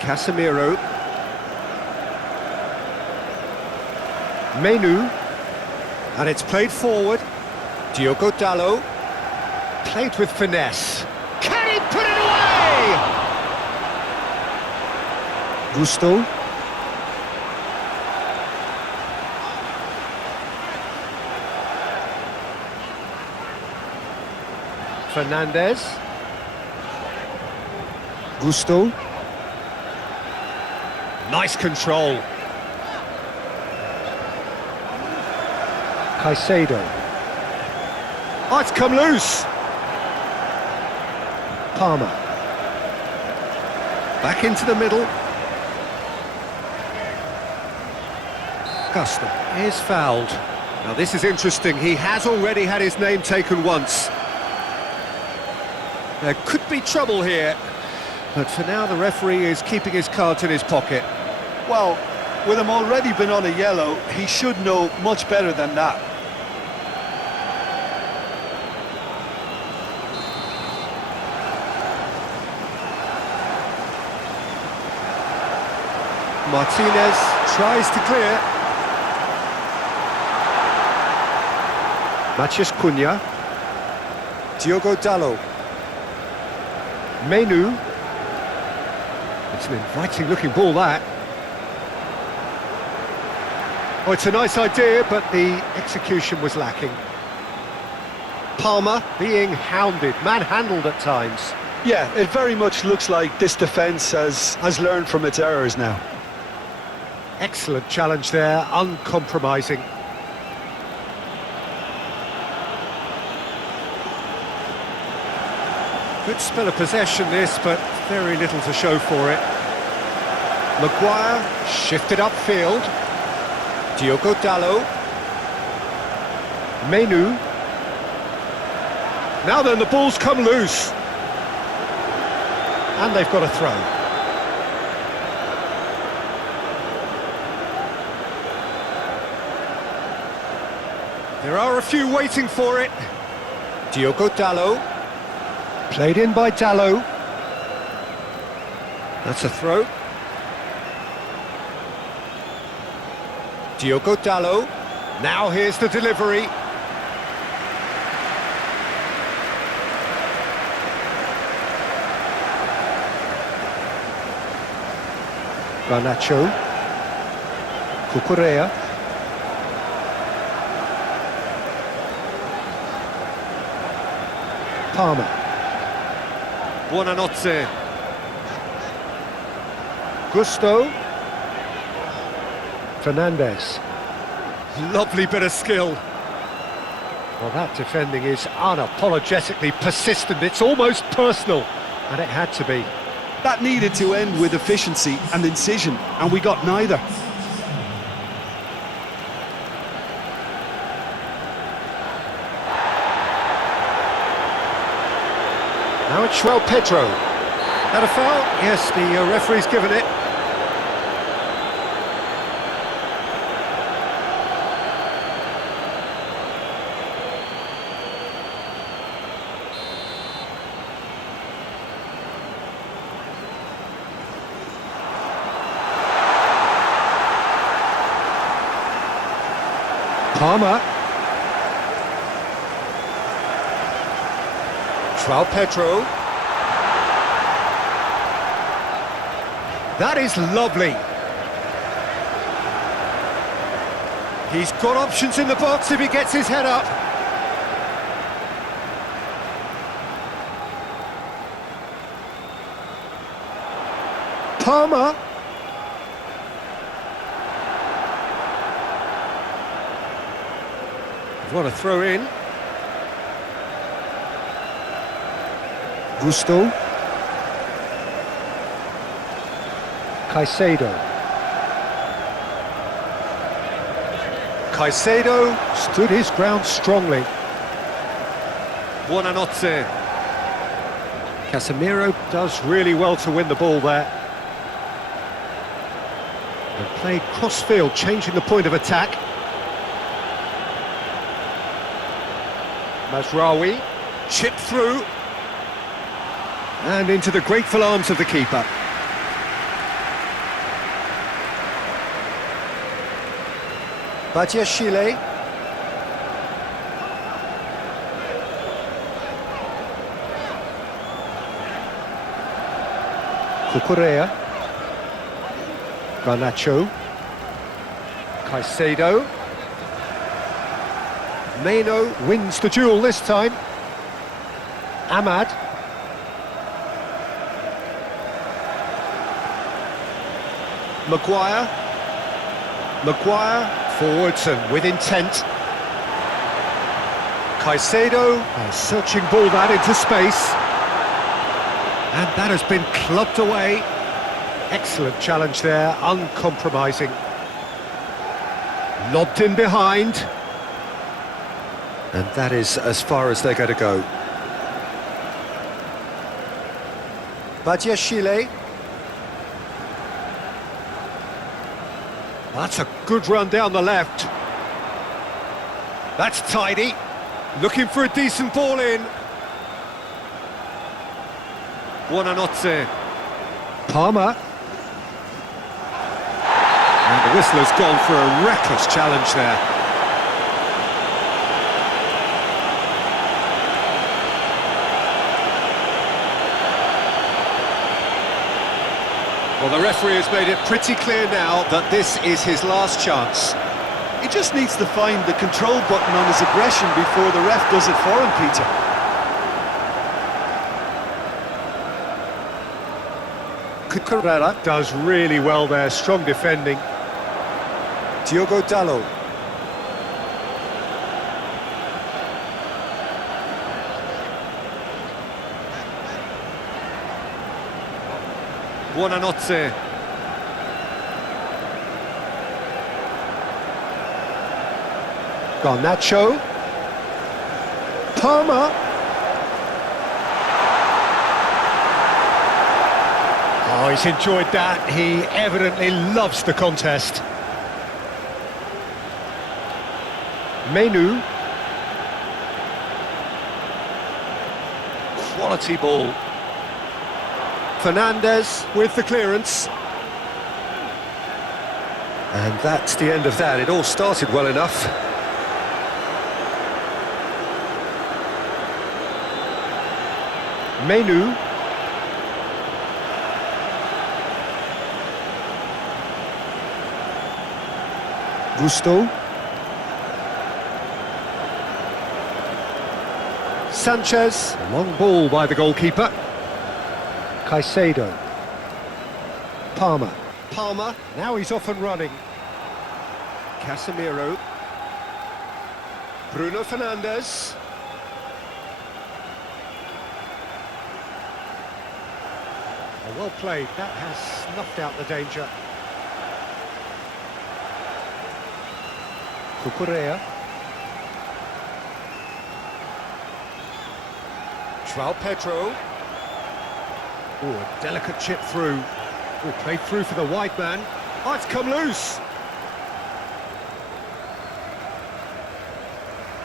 Casemiro. Menu. And it's played forward. Diogo Dalot. Played with finesse. Can he put it away? Gusto. Fernandez. Gusto. Nice control. Caicedo. Oh, it's come loose. Palmer. Back into the middle. Gusto is fouled. Now this is interesting. He has already had his name taken once. There could be trouble here. But for now, the referee is keeping his cards in his pocket. Well, with him already been on a yellow, he should know much better than that. Martinez tries to clear. Matheus Cunha. Diogo Dalot. Menu. It's an inviting looking ball, that. Oh, it's a nice idea, but the execution was lacking. Palmer being hounded, manhandled at times. Yeah, it very much looks like this defence has learned from its errors now. Excellent challenge there, uncompromising. Good spell of possession this, but very little to show for it. Maguire shifted upfield. Diogo Dalot. Menu. Now then, the ball's come loose. And they've got a throw. There are a few waiting for it. Diogo Dalot. Played in by Dalot. That's a throw. Diogo Dalot. Now here's the delivery. Garnacho. Cucurella. Palmer. Buonanotte. Gusto. Fernandez. Lovely bit of skill. Well, that defending is unapologetically persistent. It's almost personal, and it had to be. That needed to end with efficiency and incision, and we got neither. Now it's João Pedro. That a foul? Yes, the referee's given it. Palmer. João Pedro. That is lovely. He's got options in the box if he gets his head up. Palmer. What a throw in. Gusto. Caicedo. Caicedo stood his ground strongly. Buonanotte. Casemiro does really well to win the ball there. And played cross-field, changing the point of attack. Mazraoui, chipped through. And into the grateful arms of the keeper. Badiashile. Cucurella. Garnacho. Caicedo. Meno wins the duel this time. Ahmad. Maguire. Forwards and with intent. Caicedo, a searching ball that into space. And that has been clubbed away. Excellent challenge there, uncompromising. Lobbed in behind. And that is as far as they're going to go. Badiashile. That's a good run down the left. That's tidy. Looking for a decent ball in. Buonanotte. Palmer. And the whistler's gone for a reckless challenge there. Well, the referee has made it pretty clear now that this is his last chance. He just needs to find the control button on his aggression before the ref does it for him, Peter. Cucurella does really well there, strong defending. Diogo Dalot. Buonanotte. Garnacho. Palmer. Oh, he's enjoyed that. He evidently loves the contest. Menu. Quality ball. Fernandez with the clearance. And that's the end of that. It all started well enough. Menu. Gusto. Sanchez. Long ball by the goalkeeper. Caicedo. Palmer. Now he's off and running. Casemiro. Bruno Fernandes. Oh, well played. That has snuffed out the danger. Cucurella. João Pedro. Oh, a delicate chip through. Oh, played through for the wide man. Oh, it's come loose.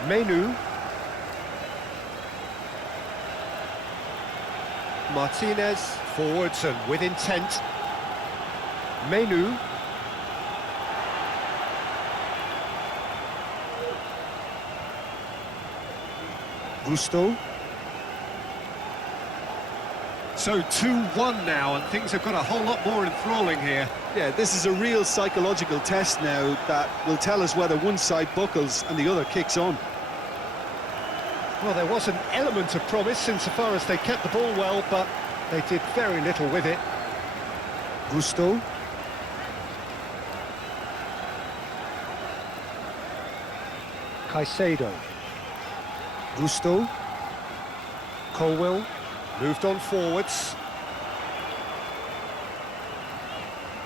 Menu. Martinez, forwards and with intent. Menu. Gusto. So 2-1 now, and things have got a whole lot more enthralling here. Yeah, this is a real psychological test now that will tell us whether one side buckles and the other kicks on. Well, there was an element of promise insofar as they kept the ball well, but they did very little with it. Gusto. Caicedo. Gusto. Colwill. Moved on forwards.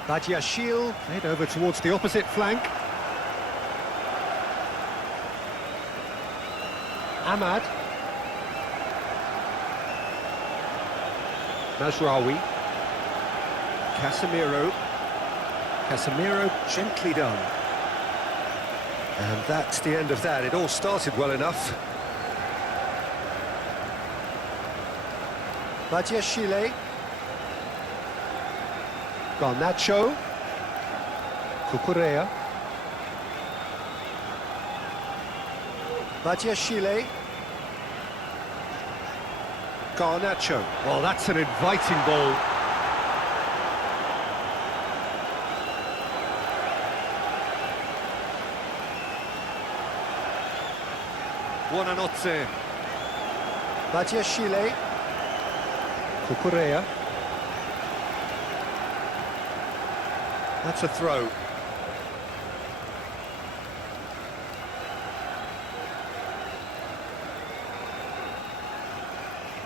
Badiashile played over towards the opposite flank. Ahmad. Mazraoui. Casemiro. Casemiro gently done. And that's the end of that. It all started well enough. Badiashile. Garnacho. Cucurella. Badiashile. Garnacho. Well, that's an inviting ball. Buonanotte. Badiashile. Cucurella. That's a throw.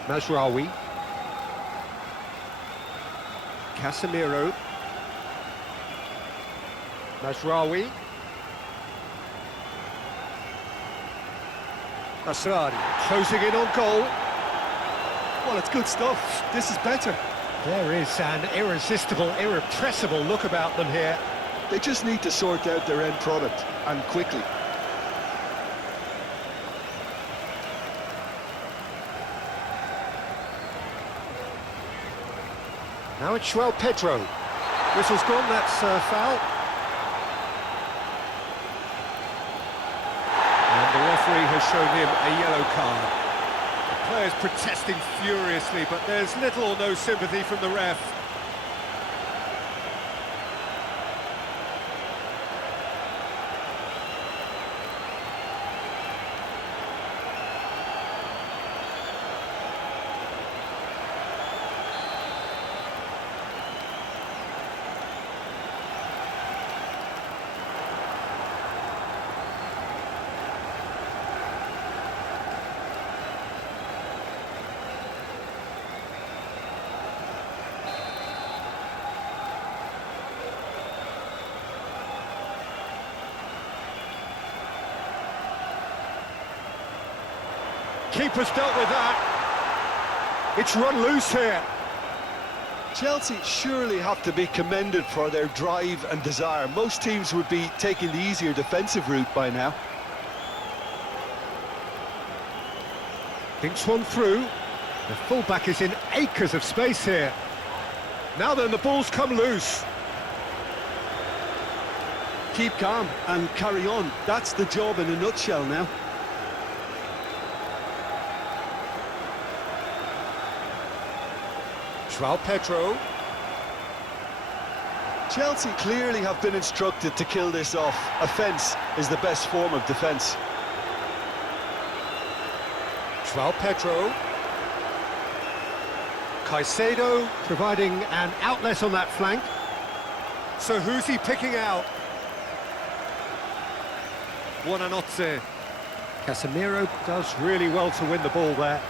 Mazraoui. Casemiro. Mazraoui. Asrari closing in on goal. Well, it's good stuff. This is better. There is an irresistible, irrepressible look about them here. They just need to sort out their end product, and quickly. Now it's João Pedro. Whistle's gone, that's foul. And the referee has shown him a yellow card. The players protesting furiously, but there's little or no sympathy from the ref. Keeper's dealt with that. It's run loose here. Chelsea surely have to be commended for their drive and desire. Most teams would be taking the easier defensive route by now. Thinks one through. The fullback is in acres of space here. Now then, the ball's come loose. Keep calm and carry on. That's the job in a nutshell now. João Pedro. Chelsea clearly have been instructed to kill this off. Offence is the best form of defence. João Pedro. Caicedo providing an outlet on that flank. So who's he picking out? Buonanotte. Casemiro does really well to win the ball there.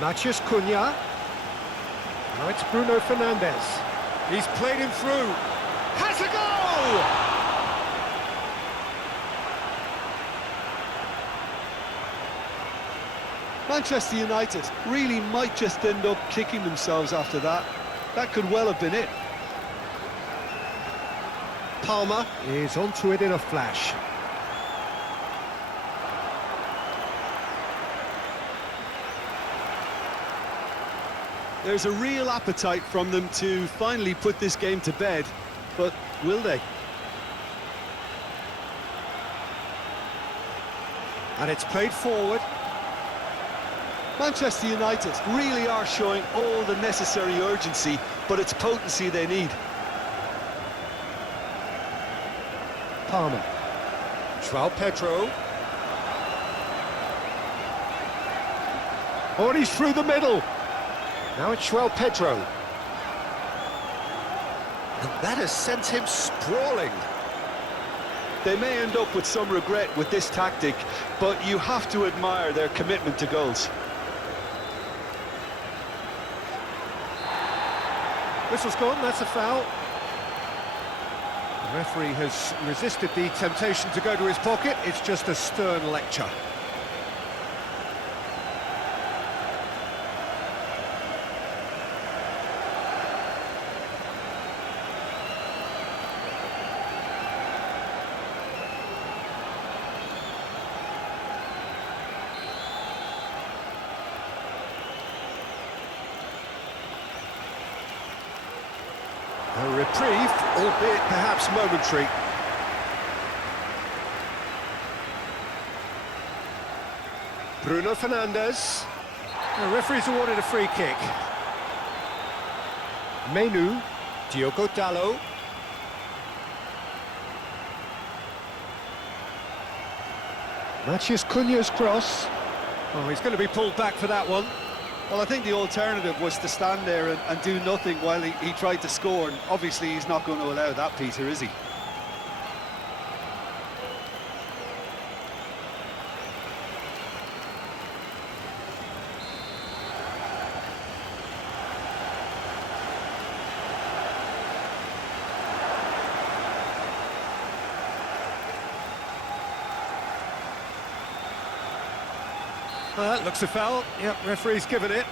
Matheus Cunha. Now it's Bruno Fernandes. He's played him through. Has a goal! Manchester United really might just end up kicking themselves after that. That could well have been it. Palmer is onto it in a flash. There's a real appetite from them to finally put this game to bed, but will they? And it's played forward. Manchester United really are showing all the necessary urgency, but it's potency they need. Palmer. João Pedro. Oh, and he's through the middle. Now it's João Pedro. And that has sent him sprawling. They may end up with some regret with this tactic, but you have to admire their commitment to goals. Whistle's gone, that's a foul. The referee has resisted the temptation to go to his pocket. It's just a stern lecture. A reprieve, albeit perhaps momentary. Bruno Fernandes. The referee's awarded a free kick. Menu, Diogo Dalot. Matheus Cunha's cross. Oh, he's going to be pulled back for that one. Well, I think the alternative was to stand there and do nothing while he tried to score, and obviously he's not going to allow that, Peter, is he? That looks a foul. Yep, referee's given it.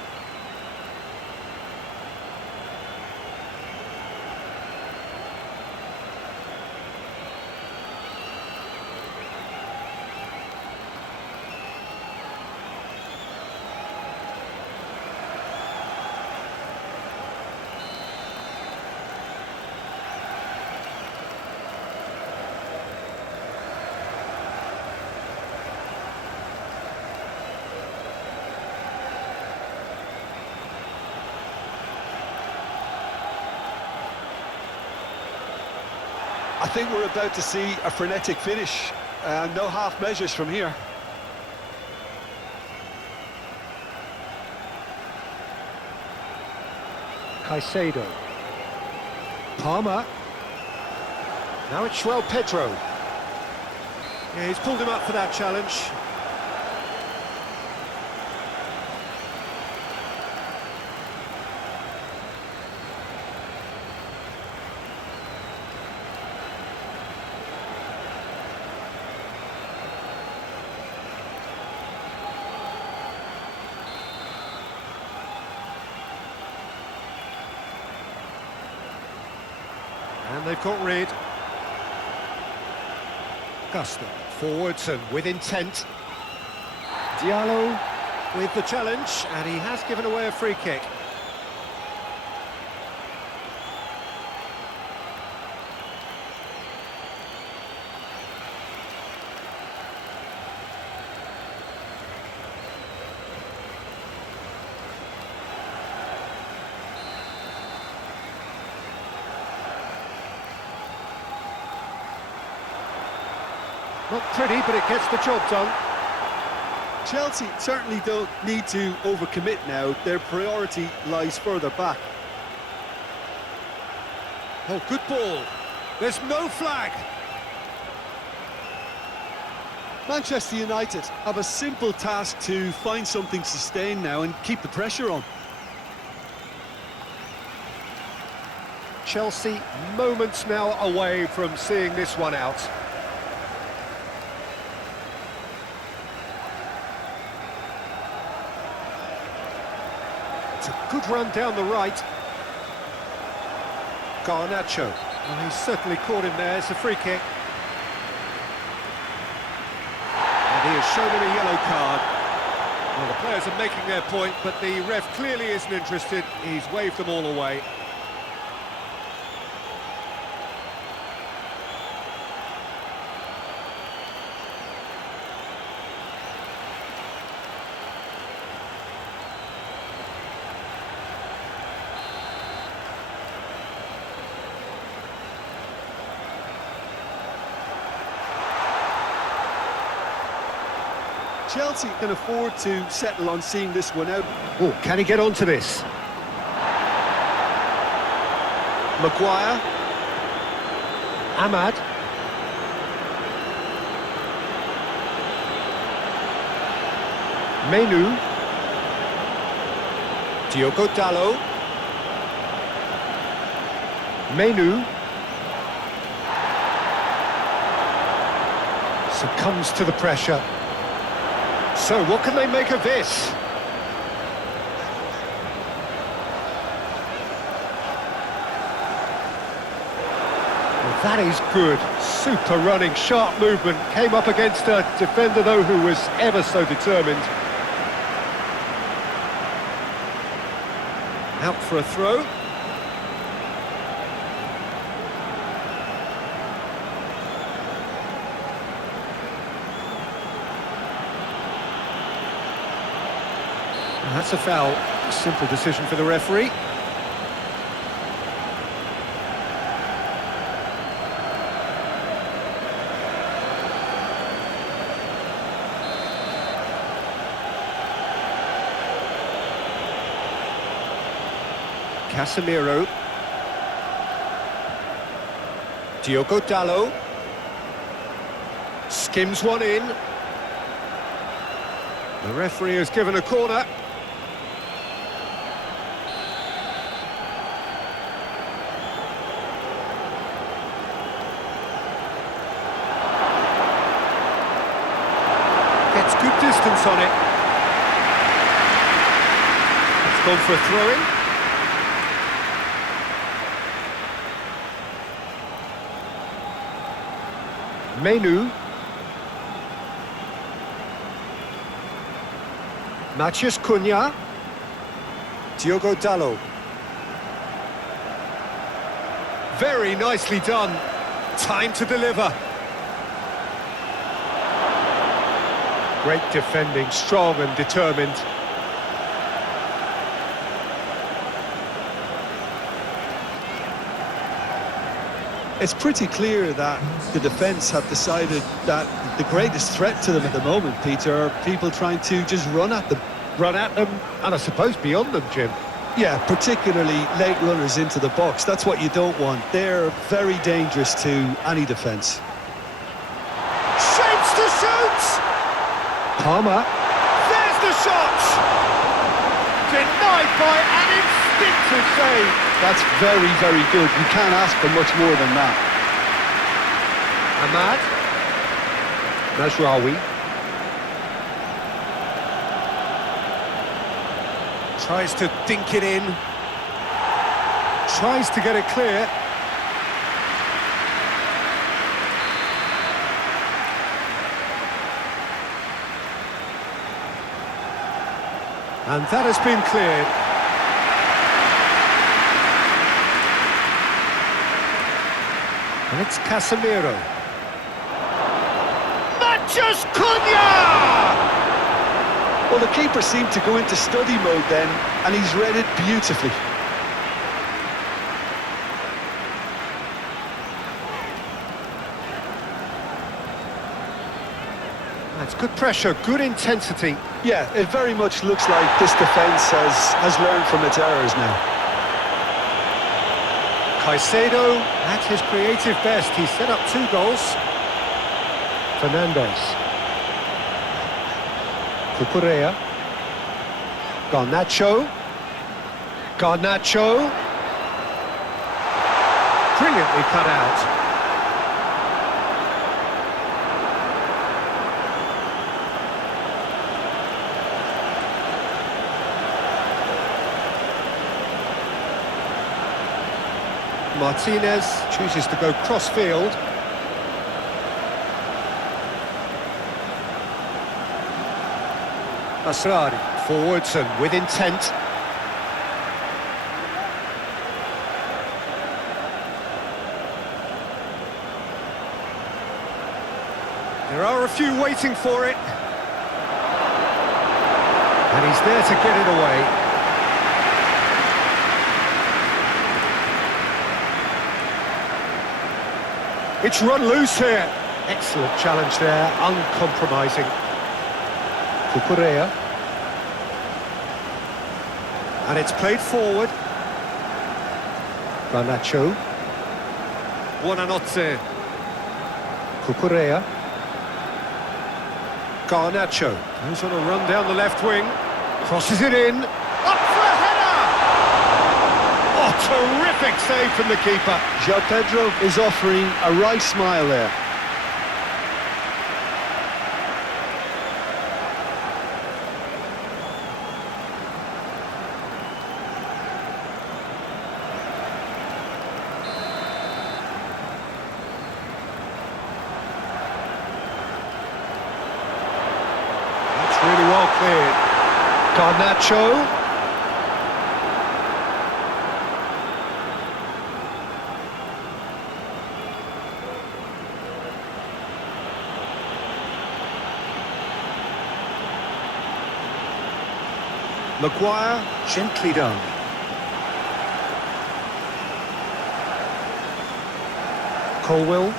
I think we're about to see a frenetic finish. No half measures from here. Caicedo. Palmer. Now it's João Pedro. Yeah, he's pulled him up for that challenge. And they've got rid. Gusto forwards and with intent. Diallo with the challenge, and he has given away a free kick. Not pretty, but it gets the job done. Chelsea certainly don't need to overcommit now. Their priority lies further back. Oh, good ball. There's no flag. Manchester United have a simple task to find something sustained now and keep the pressure on. Chelsea moments now away from seeing this one out. It's a good run down the right. Garnacho. Well, he's certainly caught him there. It's a free kick. And he has shown him a yellow card. Well, the players are making their point, but the ref clearly isn't interested. He's waved them all away. Chelsea can afford to settle on seeing this one out. Oh, can he get onto this? Maguire. Ahmad. Menu. Diogo Dalot. Menu. Succumbs to the pressure. So what can they make of this? Well, that is good. Super running, sharp movement. Came up against a defender, though, who was ever so determined. Out for a throw. And that's a foul. A simple decision for the referee. Casemiro. Diogo Dalot. Skims one in. The referee has given a corner. Gets good distance on it. It's gone for a throw-in. Menu. Matheus Cunha. Diogo Dalot. Very nicely done. Time to deliver. Great defending, strong and determined. It's pretty clear that the defence have decided that the greatest threat to them at the moment, Peter, are people trying to just run at them. Run at them, and I suppose beyond them, Jim. Yeah, particularly late runners into the box. That's what you don't want. They're very dangerous to any defence. Shapes to shoot! Palmer. There's the shot! Denied by an instinctive save. That's very, very good. You can't ask for much more than that. Ahmad. Najraoui. Tries to dink it in. Tries to get it clear. And that has been cleared. And it's Casemiro. Matheus Cunha! Well, the keeper seemed to go into study mode then, and he's read it beautifully. That's good pressure, good intensity. Yeah, it very much looks like this defence has learned from its errors now. Caicedo, at his creative best, he set up 2 goals. Fernandes. Cucurella. Garnacho. Garnacho. Brilliantly cut out. Martinez chooses to go cross-field. Asrari forwards and with intent. There are a few waiting for it. And he's there to get it away. It's run loose here. Excellent challenge there, uncompromising. Cucurella. And it's played forward. Garnacho. Buonanotte. Cucurella. Garnacho. Who's on a run down the left wing. Crosses it in. Up for a header! Oh, terrific save from the keeper. João Pedro is offering a right smile there. Really well cleared. Garnacho. Maguire, gently done. Colwill.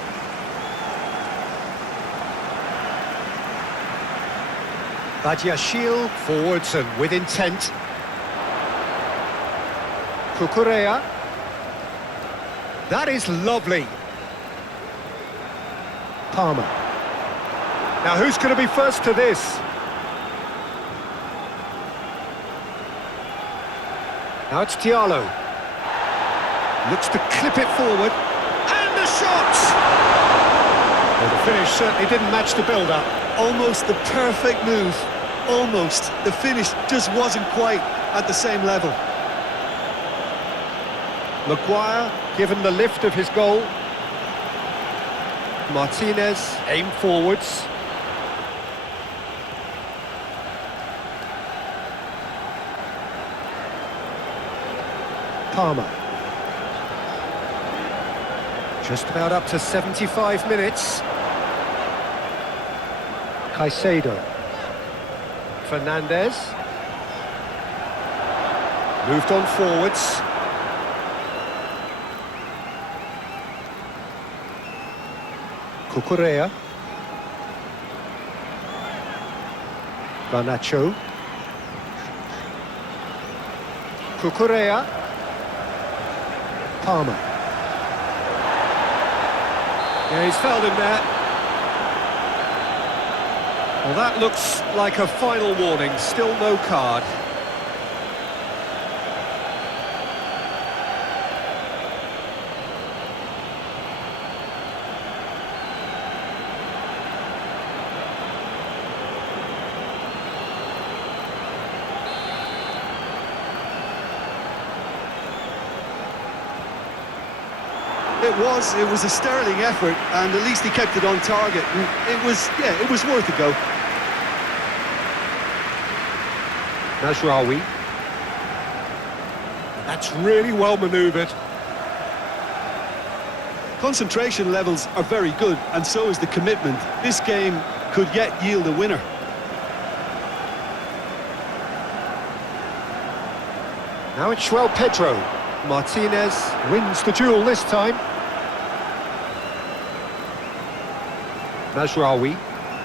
Badiashile, forwards and with intent. Cucurella. That is lovely. Palmer. Now who's going to be first to this? Now it's Diallo. Looks to clip it forward. And the shot! Well, the finish certainly didn't match the build-up. Almost the perfect move. Almost. The finish just wasn't quite at the same level. Maguire, given the lift of his goal. Martinez, aim forwards. Palmer. Just about up to 75 minutes. Caicedo. Fernandez. Moved on forwards. Cucurella. Garnacho. Cucurella. Palmer. Yeah, he's fouled him there. Well, that looks like a final warning. Still no card. It was a sterling effort, and at least he kept it on target. And it was worth a go. Mazraoui. That's really well manoeuvred. Concentration levels are very good, and so is the commitment. This game could yet yield a winner. Now it's João Pedro. Martinez wins the duel this time. Mazraoui.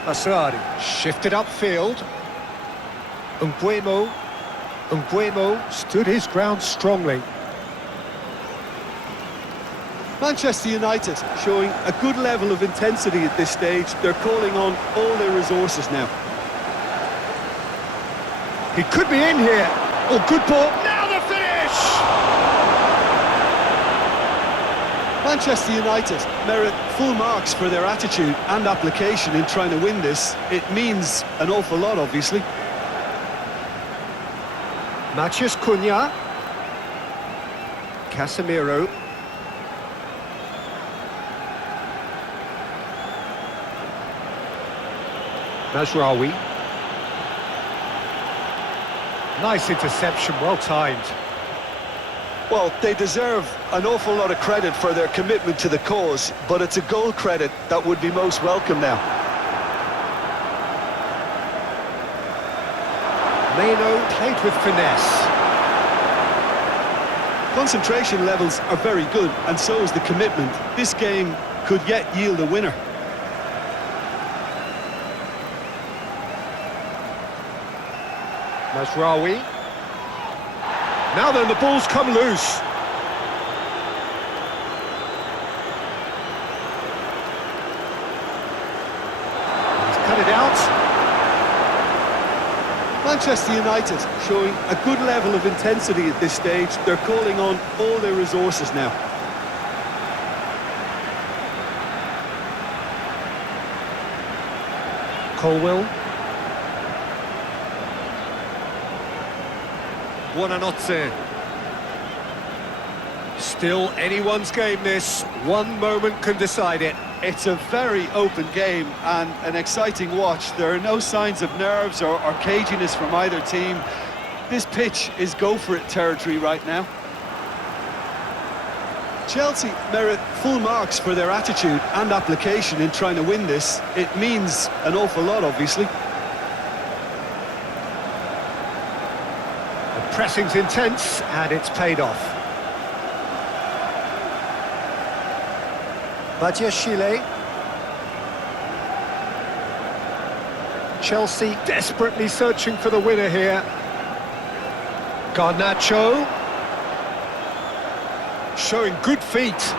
Asrari shifted upfield. Nguemo stood his ground strongly. Manchester United showing a good level of intensity at this stage. They're calling on all their resources now. He could be in here. Oh, good ball. Now the finish! Manchester United merit full marks for their attitude and application in trying to win this. It means an awful lot, obviously. Matheus Cunha. Casemiro. Mazraoui. Nice interception, well timed. Well, they deserve an awful lot of credit for their commitment to the cause, but it's a goal credit that would be most welcome now. Meno played with finesse. Concentration levels are very good, and so is the commitment. This game could yet yield a winner. Mazraoui. Now then, the ball's come loose. He's cut it out. Manchester United showing a good level of intensity at this stage. They're calling on all their resources now. Colwill. Buonanotte. Still anyone's game this. One moment can decide it. It's a very open game and an exciting watch. There are no signs of nerves or caginess from either team. This pitch is go-for-it territory right now. Chelsea merit full marks for their attitude and application in trying to win this. It means an awful lot, obviously. The pressing's intense and it's paid off. Badiashile. Chelsea desperately searching for the winner here. Garnacho. Showing good feet.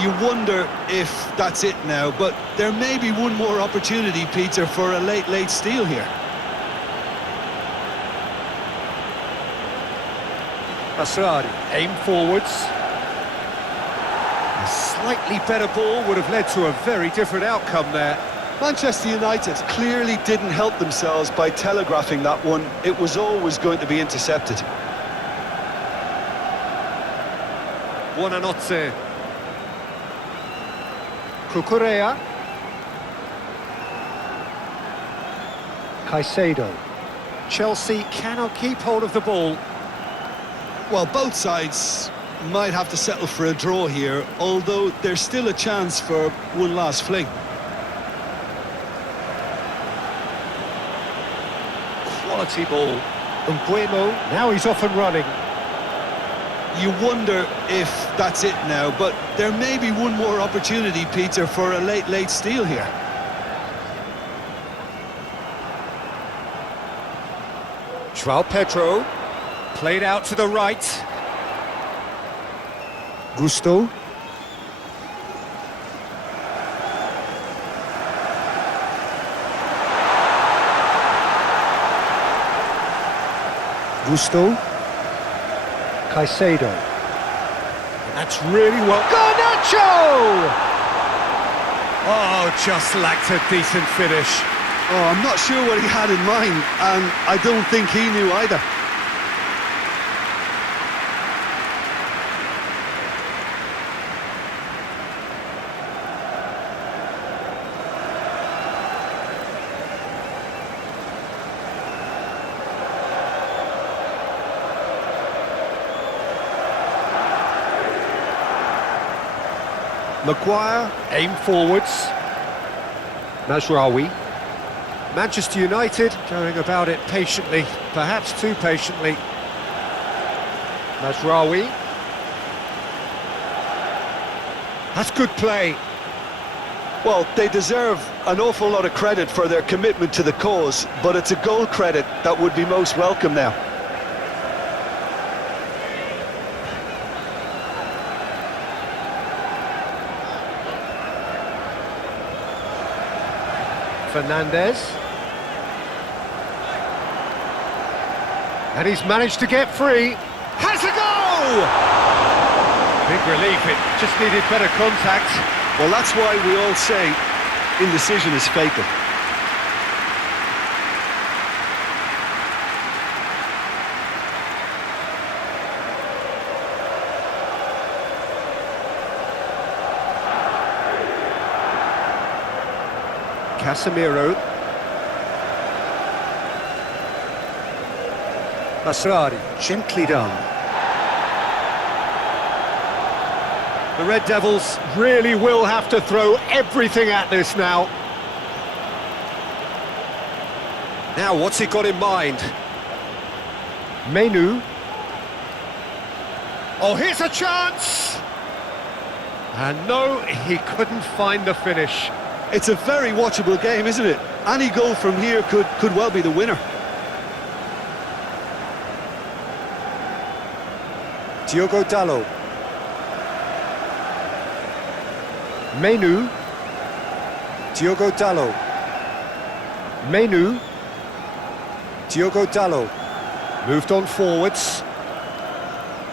You wonder if that's it now, but there may be one more opportunity, Peter, for a late steal here. Masrari, aim forwards. A slightly better ball would have led to a very different outcome there. Manchester United clearly didn't help themselves by telegraphing that one. It was always going to be intercepted. Buonanotte. Cucurella. Caicedo. Chelsea cannot keep hold of the ball. Well, both sides might have to settle for a draw here, although there's still a chance for one last fling. Quality ball. Umbuemo, now he's off and running. You wonder if that's it now, but there may be one more opportunity, Peter, for a late steal here. João Pedro, played out to the right. Gusto. Gusto. Caicedo. That's really well... Garnacho! Oh, just lacked a decent finish. Oh, I'm not sure what he had in mind, and I don't think he knew either. Maguire, aim forwards. Mazraoui. Manchester United going about it patiently, perhaps too patiently. Mazraoui. That's good play. Well, they deserve an awful lot of credit for their commitment to the cause, but it's a goal credit that would be most welcome now. Fernandez. And he's managed to get free. Has a goal! Big relief, it just needed better contact. Well, that's why we all say indecision is fatal. Casemiro. Masrari, gently done. The Red Devils really will have to throw everything at this now. Now, what's he got in mind? Menu. Oh, here's a chance! And no, he couldn't find the finish. It's a very watchable game, isn't it? Any goal from here could well be the winner. Diogo Dalot. Menu. Diogo Dalot. Menu. Diogo Dalot. Moved on forwards.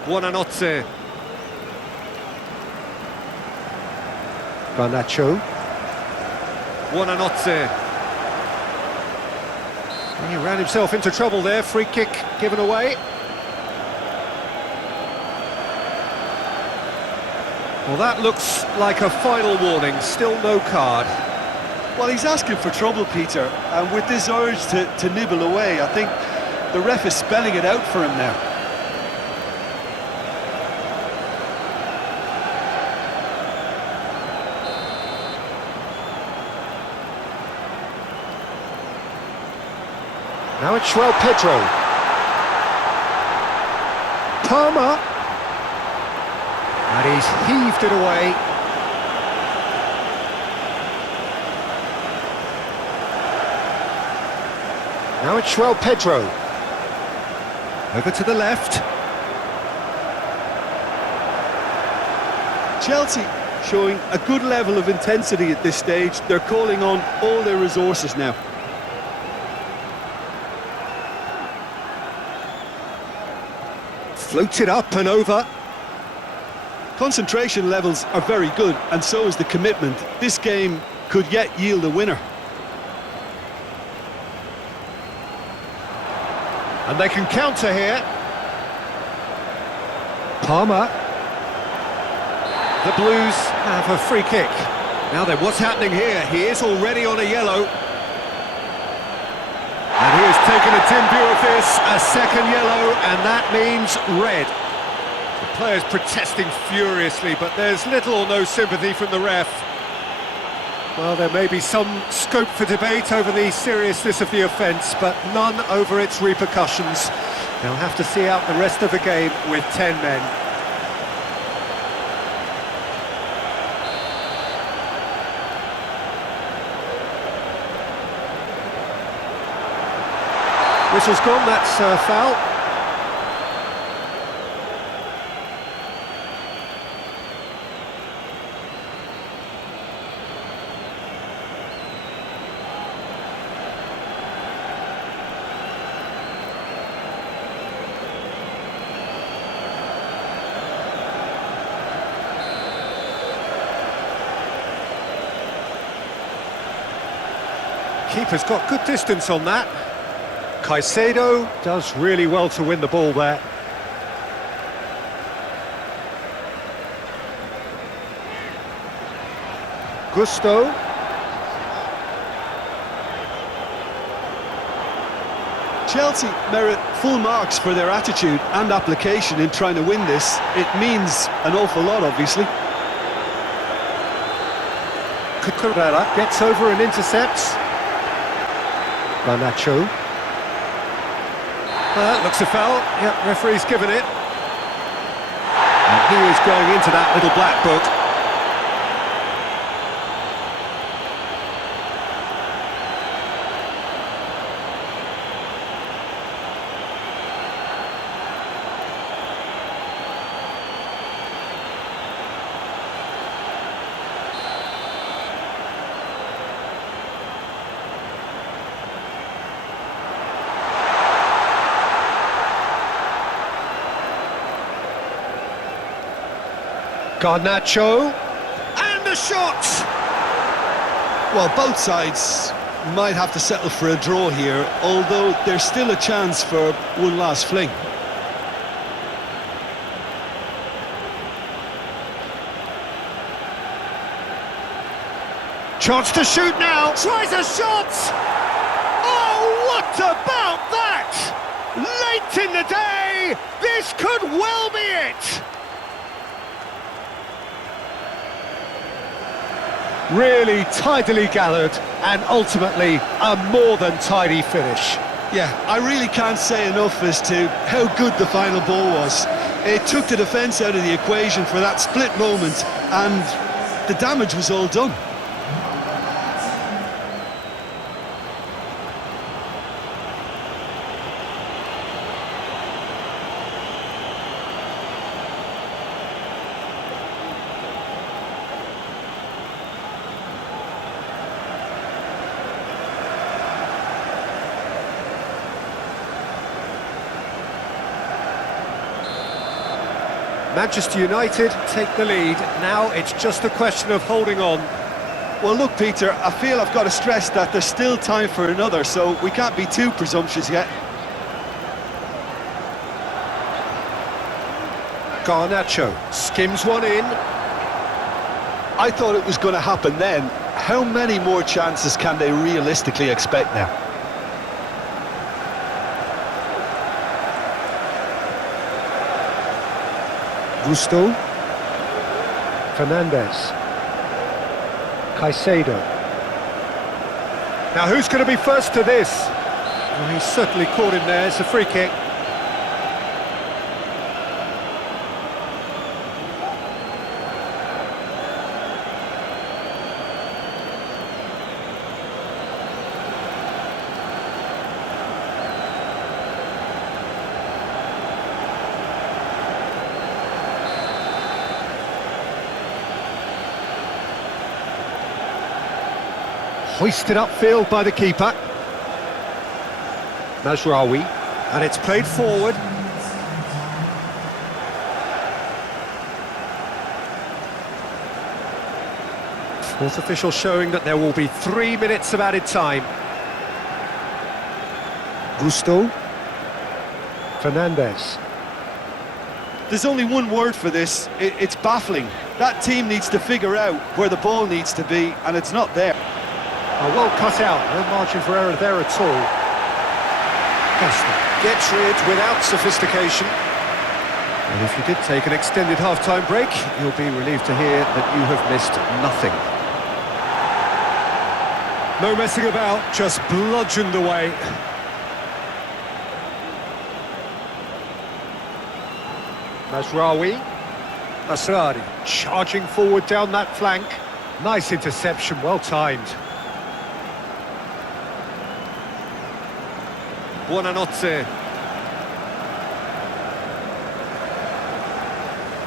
Buonanotte. Garnacho. Buonanotte. He ran himself into trouble there. Free kick given away. Well, that looks like a final warning. Still no card. Well, he's asking for trouble, Peter, and with this urge to nibble away, I think the ref is spelling it out for him now. Now it's João Pedro. Palmer. And he's heaved it away. Now it's João Pedro. Over to the left. Chelsea showing a good level of intensity at this stage. They're calling on all their resources now. Floats it up and over. Concentration levels are very good, and so is the commitment. This game could yet yield a winner. And they can counter here. Palmer. The Blues have a free kick. Now then, what's happening here? He is already on a yellow. And he has taken a dim view of this, a second yellow, and that means red. The players protesting furiously, but there's little or no sympathy from the ref. Well, there may be some scope for debate over the seriousness of the offence, but none over its repercussions. They'll have to see out the rest of the game with 10 men. Whistle's gone, that's a foul. Keeper's got good distance on that. Caicedo does really well to win the ball there. Gusto. Chelsea merit full marks for their attitude and application in trying to win this. It means an awful lot, obviously. Cucurella gets over and intercepts. Garnacho. Well, that looks a foul. Yep, referee's given it. And he is going into that little black book. Garnacho, and the shot! Well, both sides might have to settle for a draw here, although there's still a chance for one last fling. Chance to shoot now, tries a shot! Oh, what about that? Late in the day, this could well be it! Really tidily gathered, and ultimately a more than tidy finish. Yeah, I really can't say enough as to how good the final ball was. It took the defence out of the equation for that split moment, and the damage was all done. Manchester United take the lead. Now it's just a question of holding on. Well, look, Peter, I feel I've got to stress that there's still time for another, so we can't be too presumptuous yet. Garnacho skims one in. I thought it was going to happen then. How many more chances can they realistically expect now? Gusto. Fernandez. Caicedo. Now who's going to be first to this? Well, he's certainly caught him there. It's a free kick. Hoisted upfield by the keeper. Mazraoui. And it's played forward. Fourth official showing that there will be 3 minutes of added time. Gusto. Fernandez. There's only one word for this. It's baffling. That team needs to figure out where the ball needs to be, and it's not there. Well cut out, no margin for error there at all. Costa gets rid without sophistication. And if you did take an extended half-time break, you'll be relieved to hear that you have missed nothing. No messing about, just bludgeoned away. Mazraoui. Asrari charging forward down that flank. Nice interception, well timed. Buonanotte.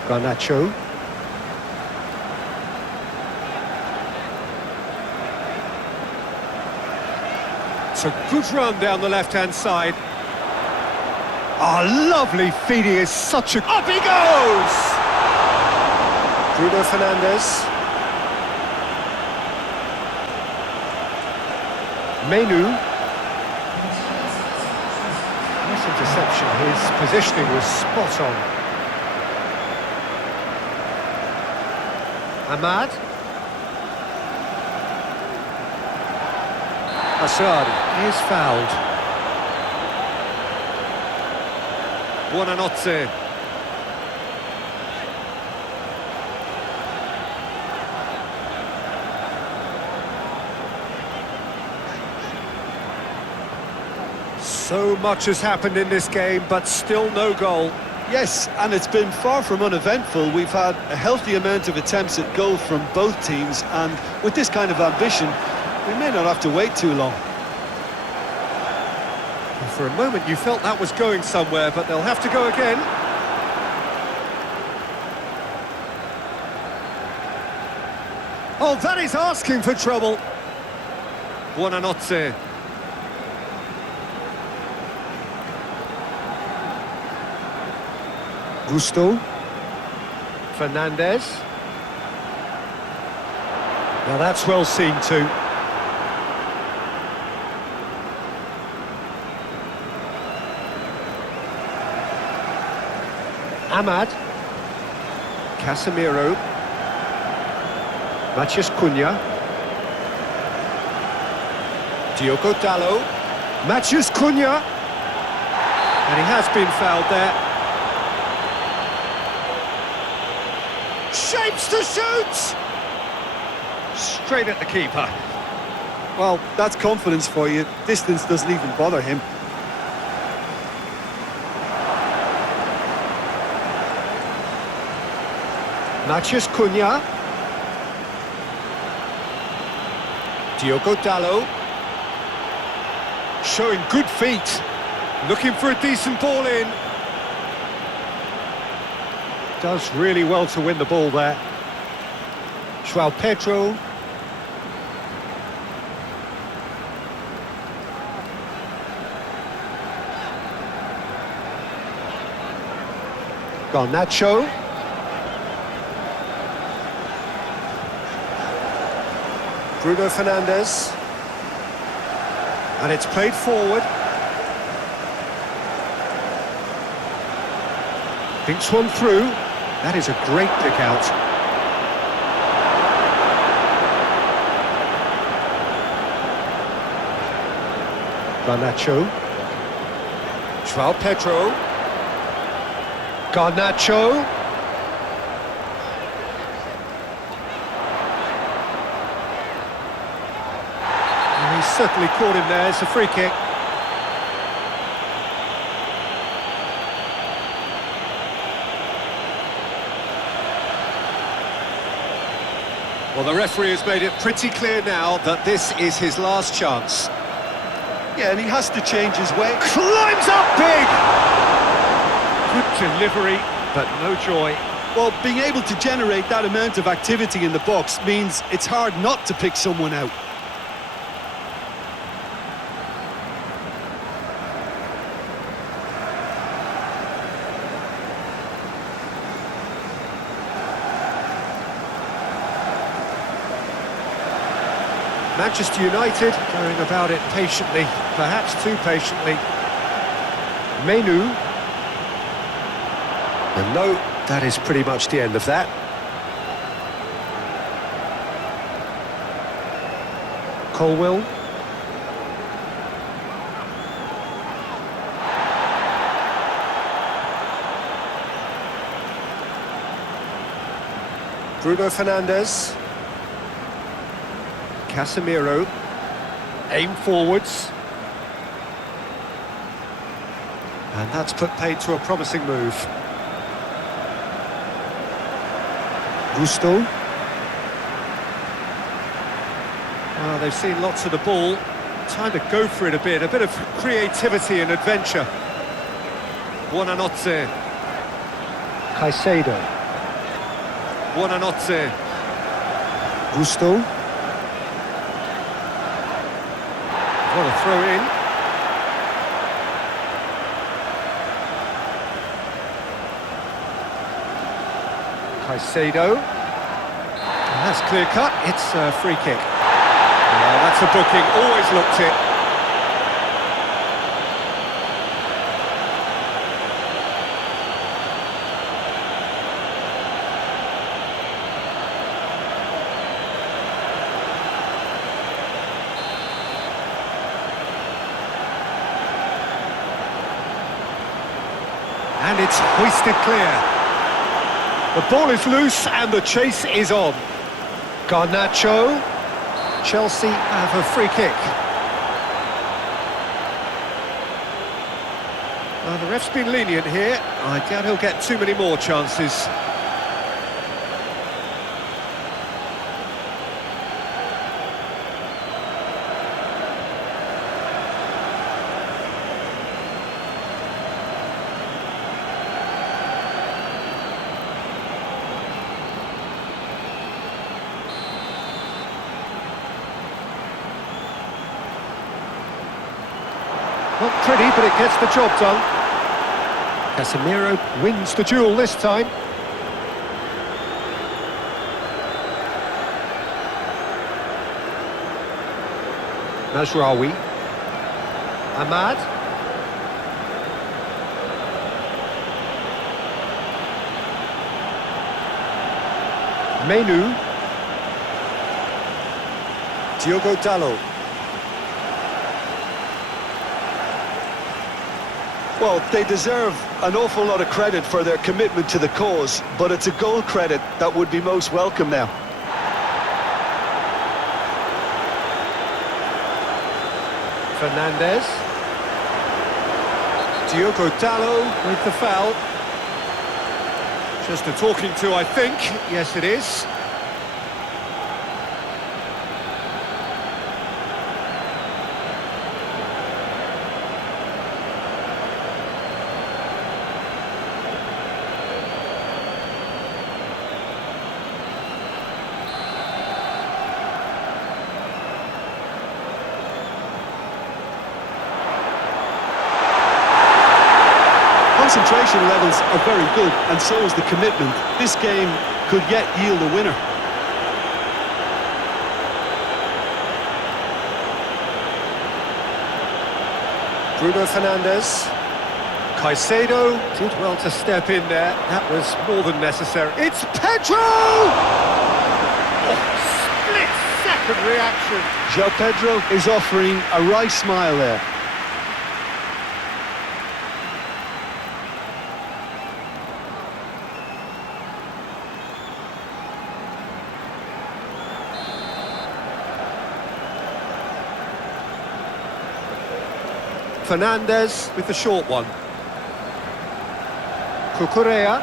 Garnacho. It's a good run down the left-hand side. Oh, lovely feed, he is such a... Up he goes! Bruno Fernandes. Menu. Nice interception, his positioning was spot on. Ahmad. Asrari is fouled. Buonanotte. So much has happened in this game, but still no goal. Yes, and it's been far from uneventful. We've had a healthy amount of attempts at goal from both teams, and with this kind of ambition, we may not have to wait too long. For a moment you felt that was going somewhere, but they'll have to go again. Oh, that is asking for trouble. Buonanotte. Gusto. Fernandez. Now that's well seen too. Ahmad. Casemiro. Matheus Cunha. Diogo Dalot. Matheus Cunha. And he has been fouled there. Shapes to shoot! Straight at the keeper. Well, that's confidence for you. Distance doesn't even bother him. Matheus Cunha. Diogo Dalot. Showing good feet. Looking for a decent ball in. Does really well to win the ball there. João Pedro. Garnacho. Bruno Fernandes. And it's played forward. Thinks one through. That is a great pick out. Garnacho. João Pedro. Garnacho. And he's certainly caught him there. It's a free kick. Well, the referee has made it pretty clear now that this is his last chance. Yeah, and he has to change his way. Climbs up big! Good delivery, but no joy. Well, being able to generate that amount of activity in the box means it's hard not to pick someone out. Manchester United going about it patiently, perhaps too patiently. Menu. And no, that is pretty much the end of that. Colwill. Bruno Fernandes. Casemiro, aim forwards, and that's put paid to a promising move. Gusto. Well, they've seen lots of the ball, time to go for it a bit of creativity and adventure. Buonanotte. Caicedo. Buonanotte. Gusto. What a throw in. Caicedo. And that's clear cut. It's a free kick. That's a booking. Always looked it. And it's hoisted clear. The ball is loose and the chase is on. Garnacho. Chelsea have a free kick. Well, the ref's been lenient here. I doubt he'll get too many more chances. Not pretty, but it gets the job done. Casemiro wins the duel this time. Mazraoui. Ahmad. Menu. Diogo Dalot. Well, they deserve an awful lot of credit for their commitment to the cause, but it's a goal credit that would be most welcome now. Fernandes. Diogo Dalot with the foul. Just a talking to, I think. Yes, it is. Concentration levels are very good, and so is the commitment. This game could yet yield a winner. Bruno Fernandes. Caicedo did well to step in there. That was more than necessary. It's Pedro! Oh, split-second reaction. João Pedro is offering a right smile there. Fernandes with the short one. Cucurella.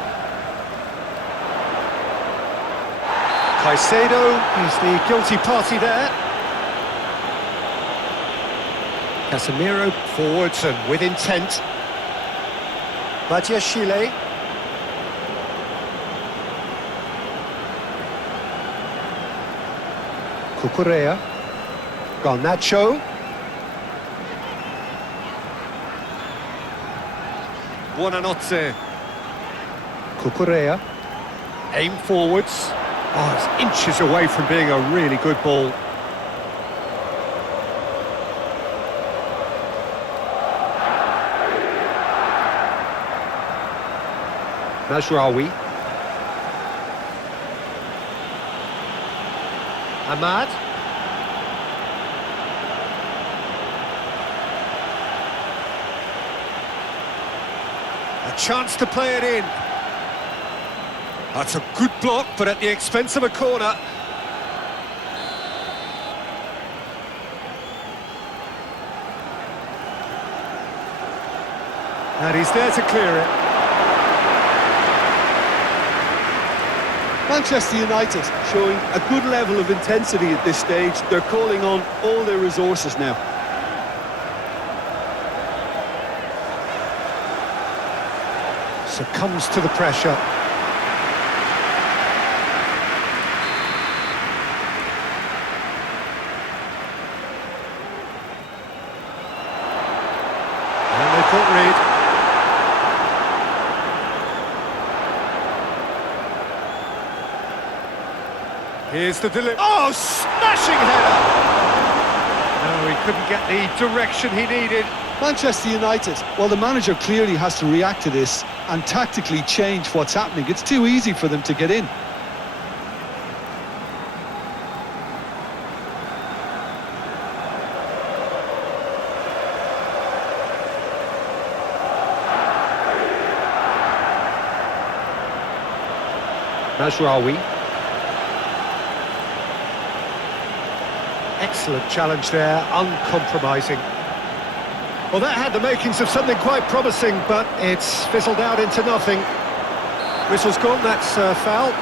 Caicedo, he's the guilty party there. Casemiro forwards and with intent. Badiashile. Cucurella. Garnacho. Buonanotte. Cucurella. Aim forwards. Oh, it's inches away from being a really good ball. Mazraoui. Ahmad. A chance to play it in. That's a good block, but at the expense of a corner. And he's there to clear it. Manchester United showing a good level of intensity at this stage. They're calling on all their resources now. Succumbs to the pressure. And they've got rid. Here's the delivery. Oh, smashing header! No, he couldn't get the direction he needed. Manchester United, well, the manager clearly has to react to this and tactically change what's happening. It's too easy for them to get in. Mazraoui. Excellent challenge there, uncompromising. Well, that had the makings of something quite promising, but it's fizzled out into nothing. Whistle's gone, that's foul.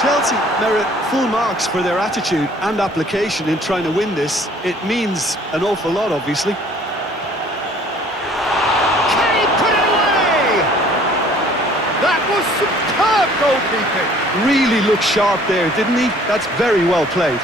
Chelsea merit full marks for their attitude and application in trying to win this. It means an awful lot, obviously. Can he put it away? That was superb goalkeeping. Really looked sharp there, didn't he? That's very well played.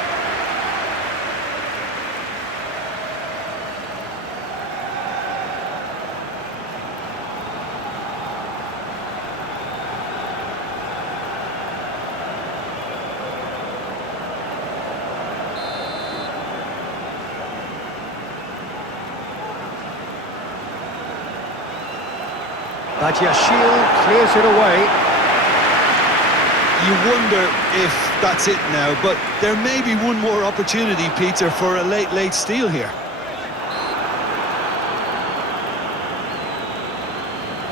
Badiashile clears it away. You wonder if that's it now, but there may be one more opportunity, Peter, for a late steal here.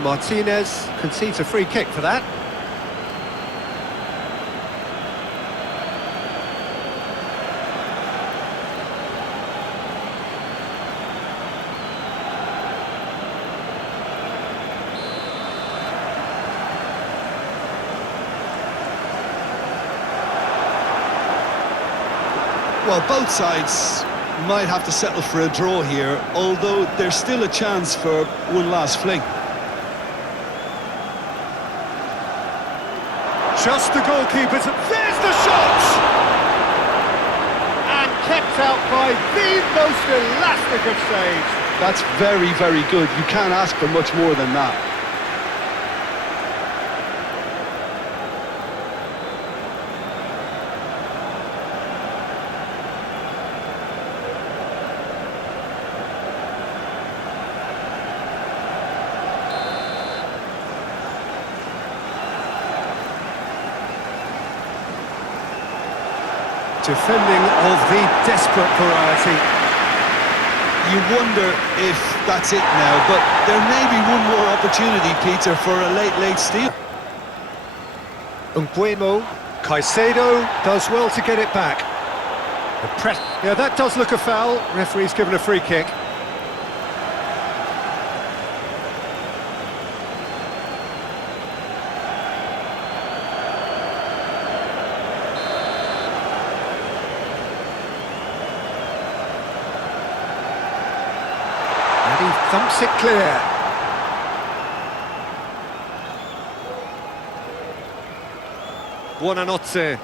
Martinez concedes a free kick for that. Well, both sides might have to settle for a draw here, although there's still a chance for one last fling. Just the goalkeepers. There's the shot! And kept out by the most elastic of saves. That's very, very good. You can't ask for much more than that. Defending of the desperate variety. You wonder if that's it now, but there may be one more opportunity, Peter, for a late steal. Nguemo, Caicedo does well to get it back. The press. Yeah, that does look a foul. Referee's given a free kick. And he thumps it clear. Buonanotte.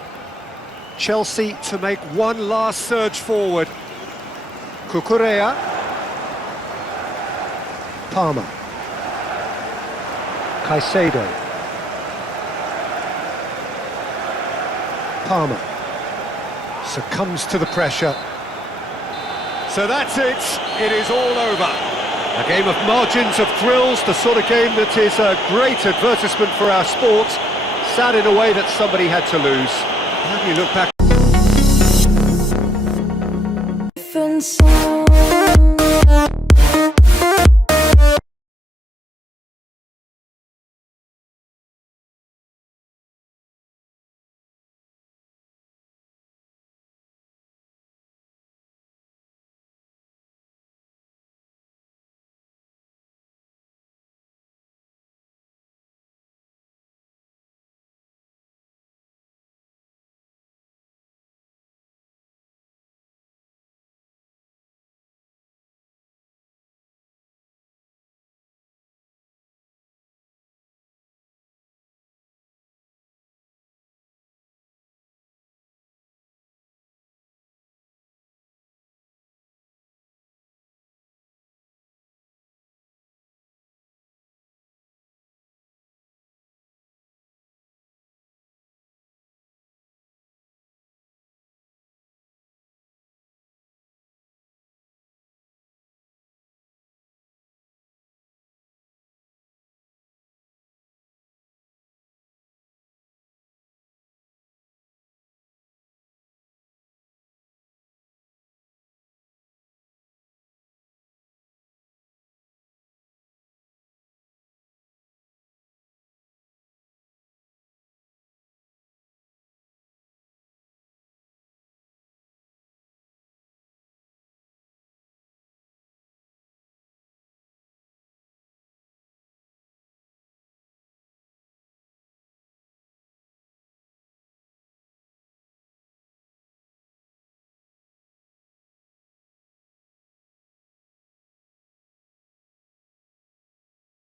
Chelsea to make one last surge forward. Cucurella. Palmer. Caicedo. Palmer. Succumbs to the pressure. So that's it. It is all over. A game of margins, of thrills, the sort of game that is a great advertisement for our sport. Sad in a way that somebody had to lose. How do you look back?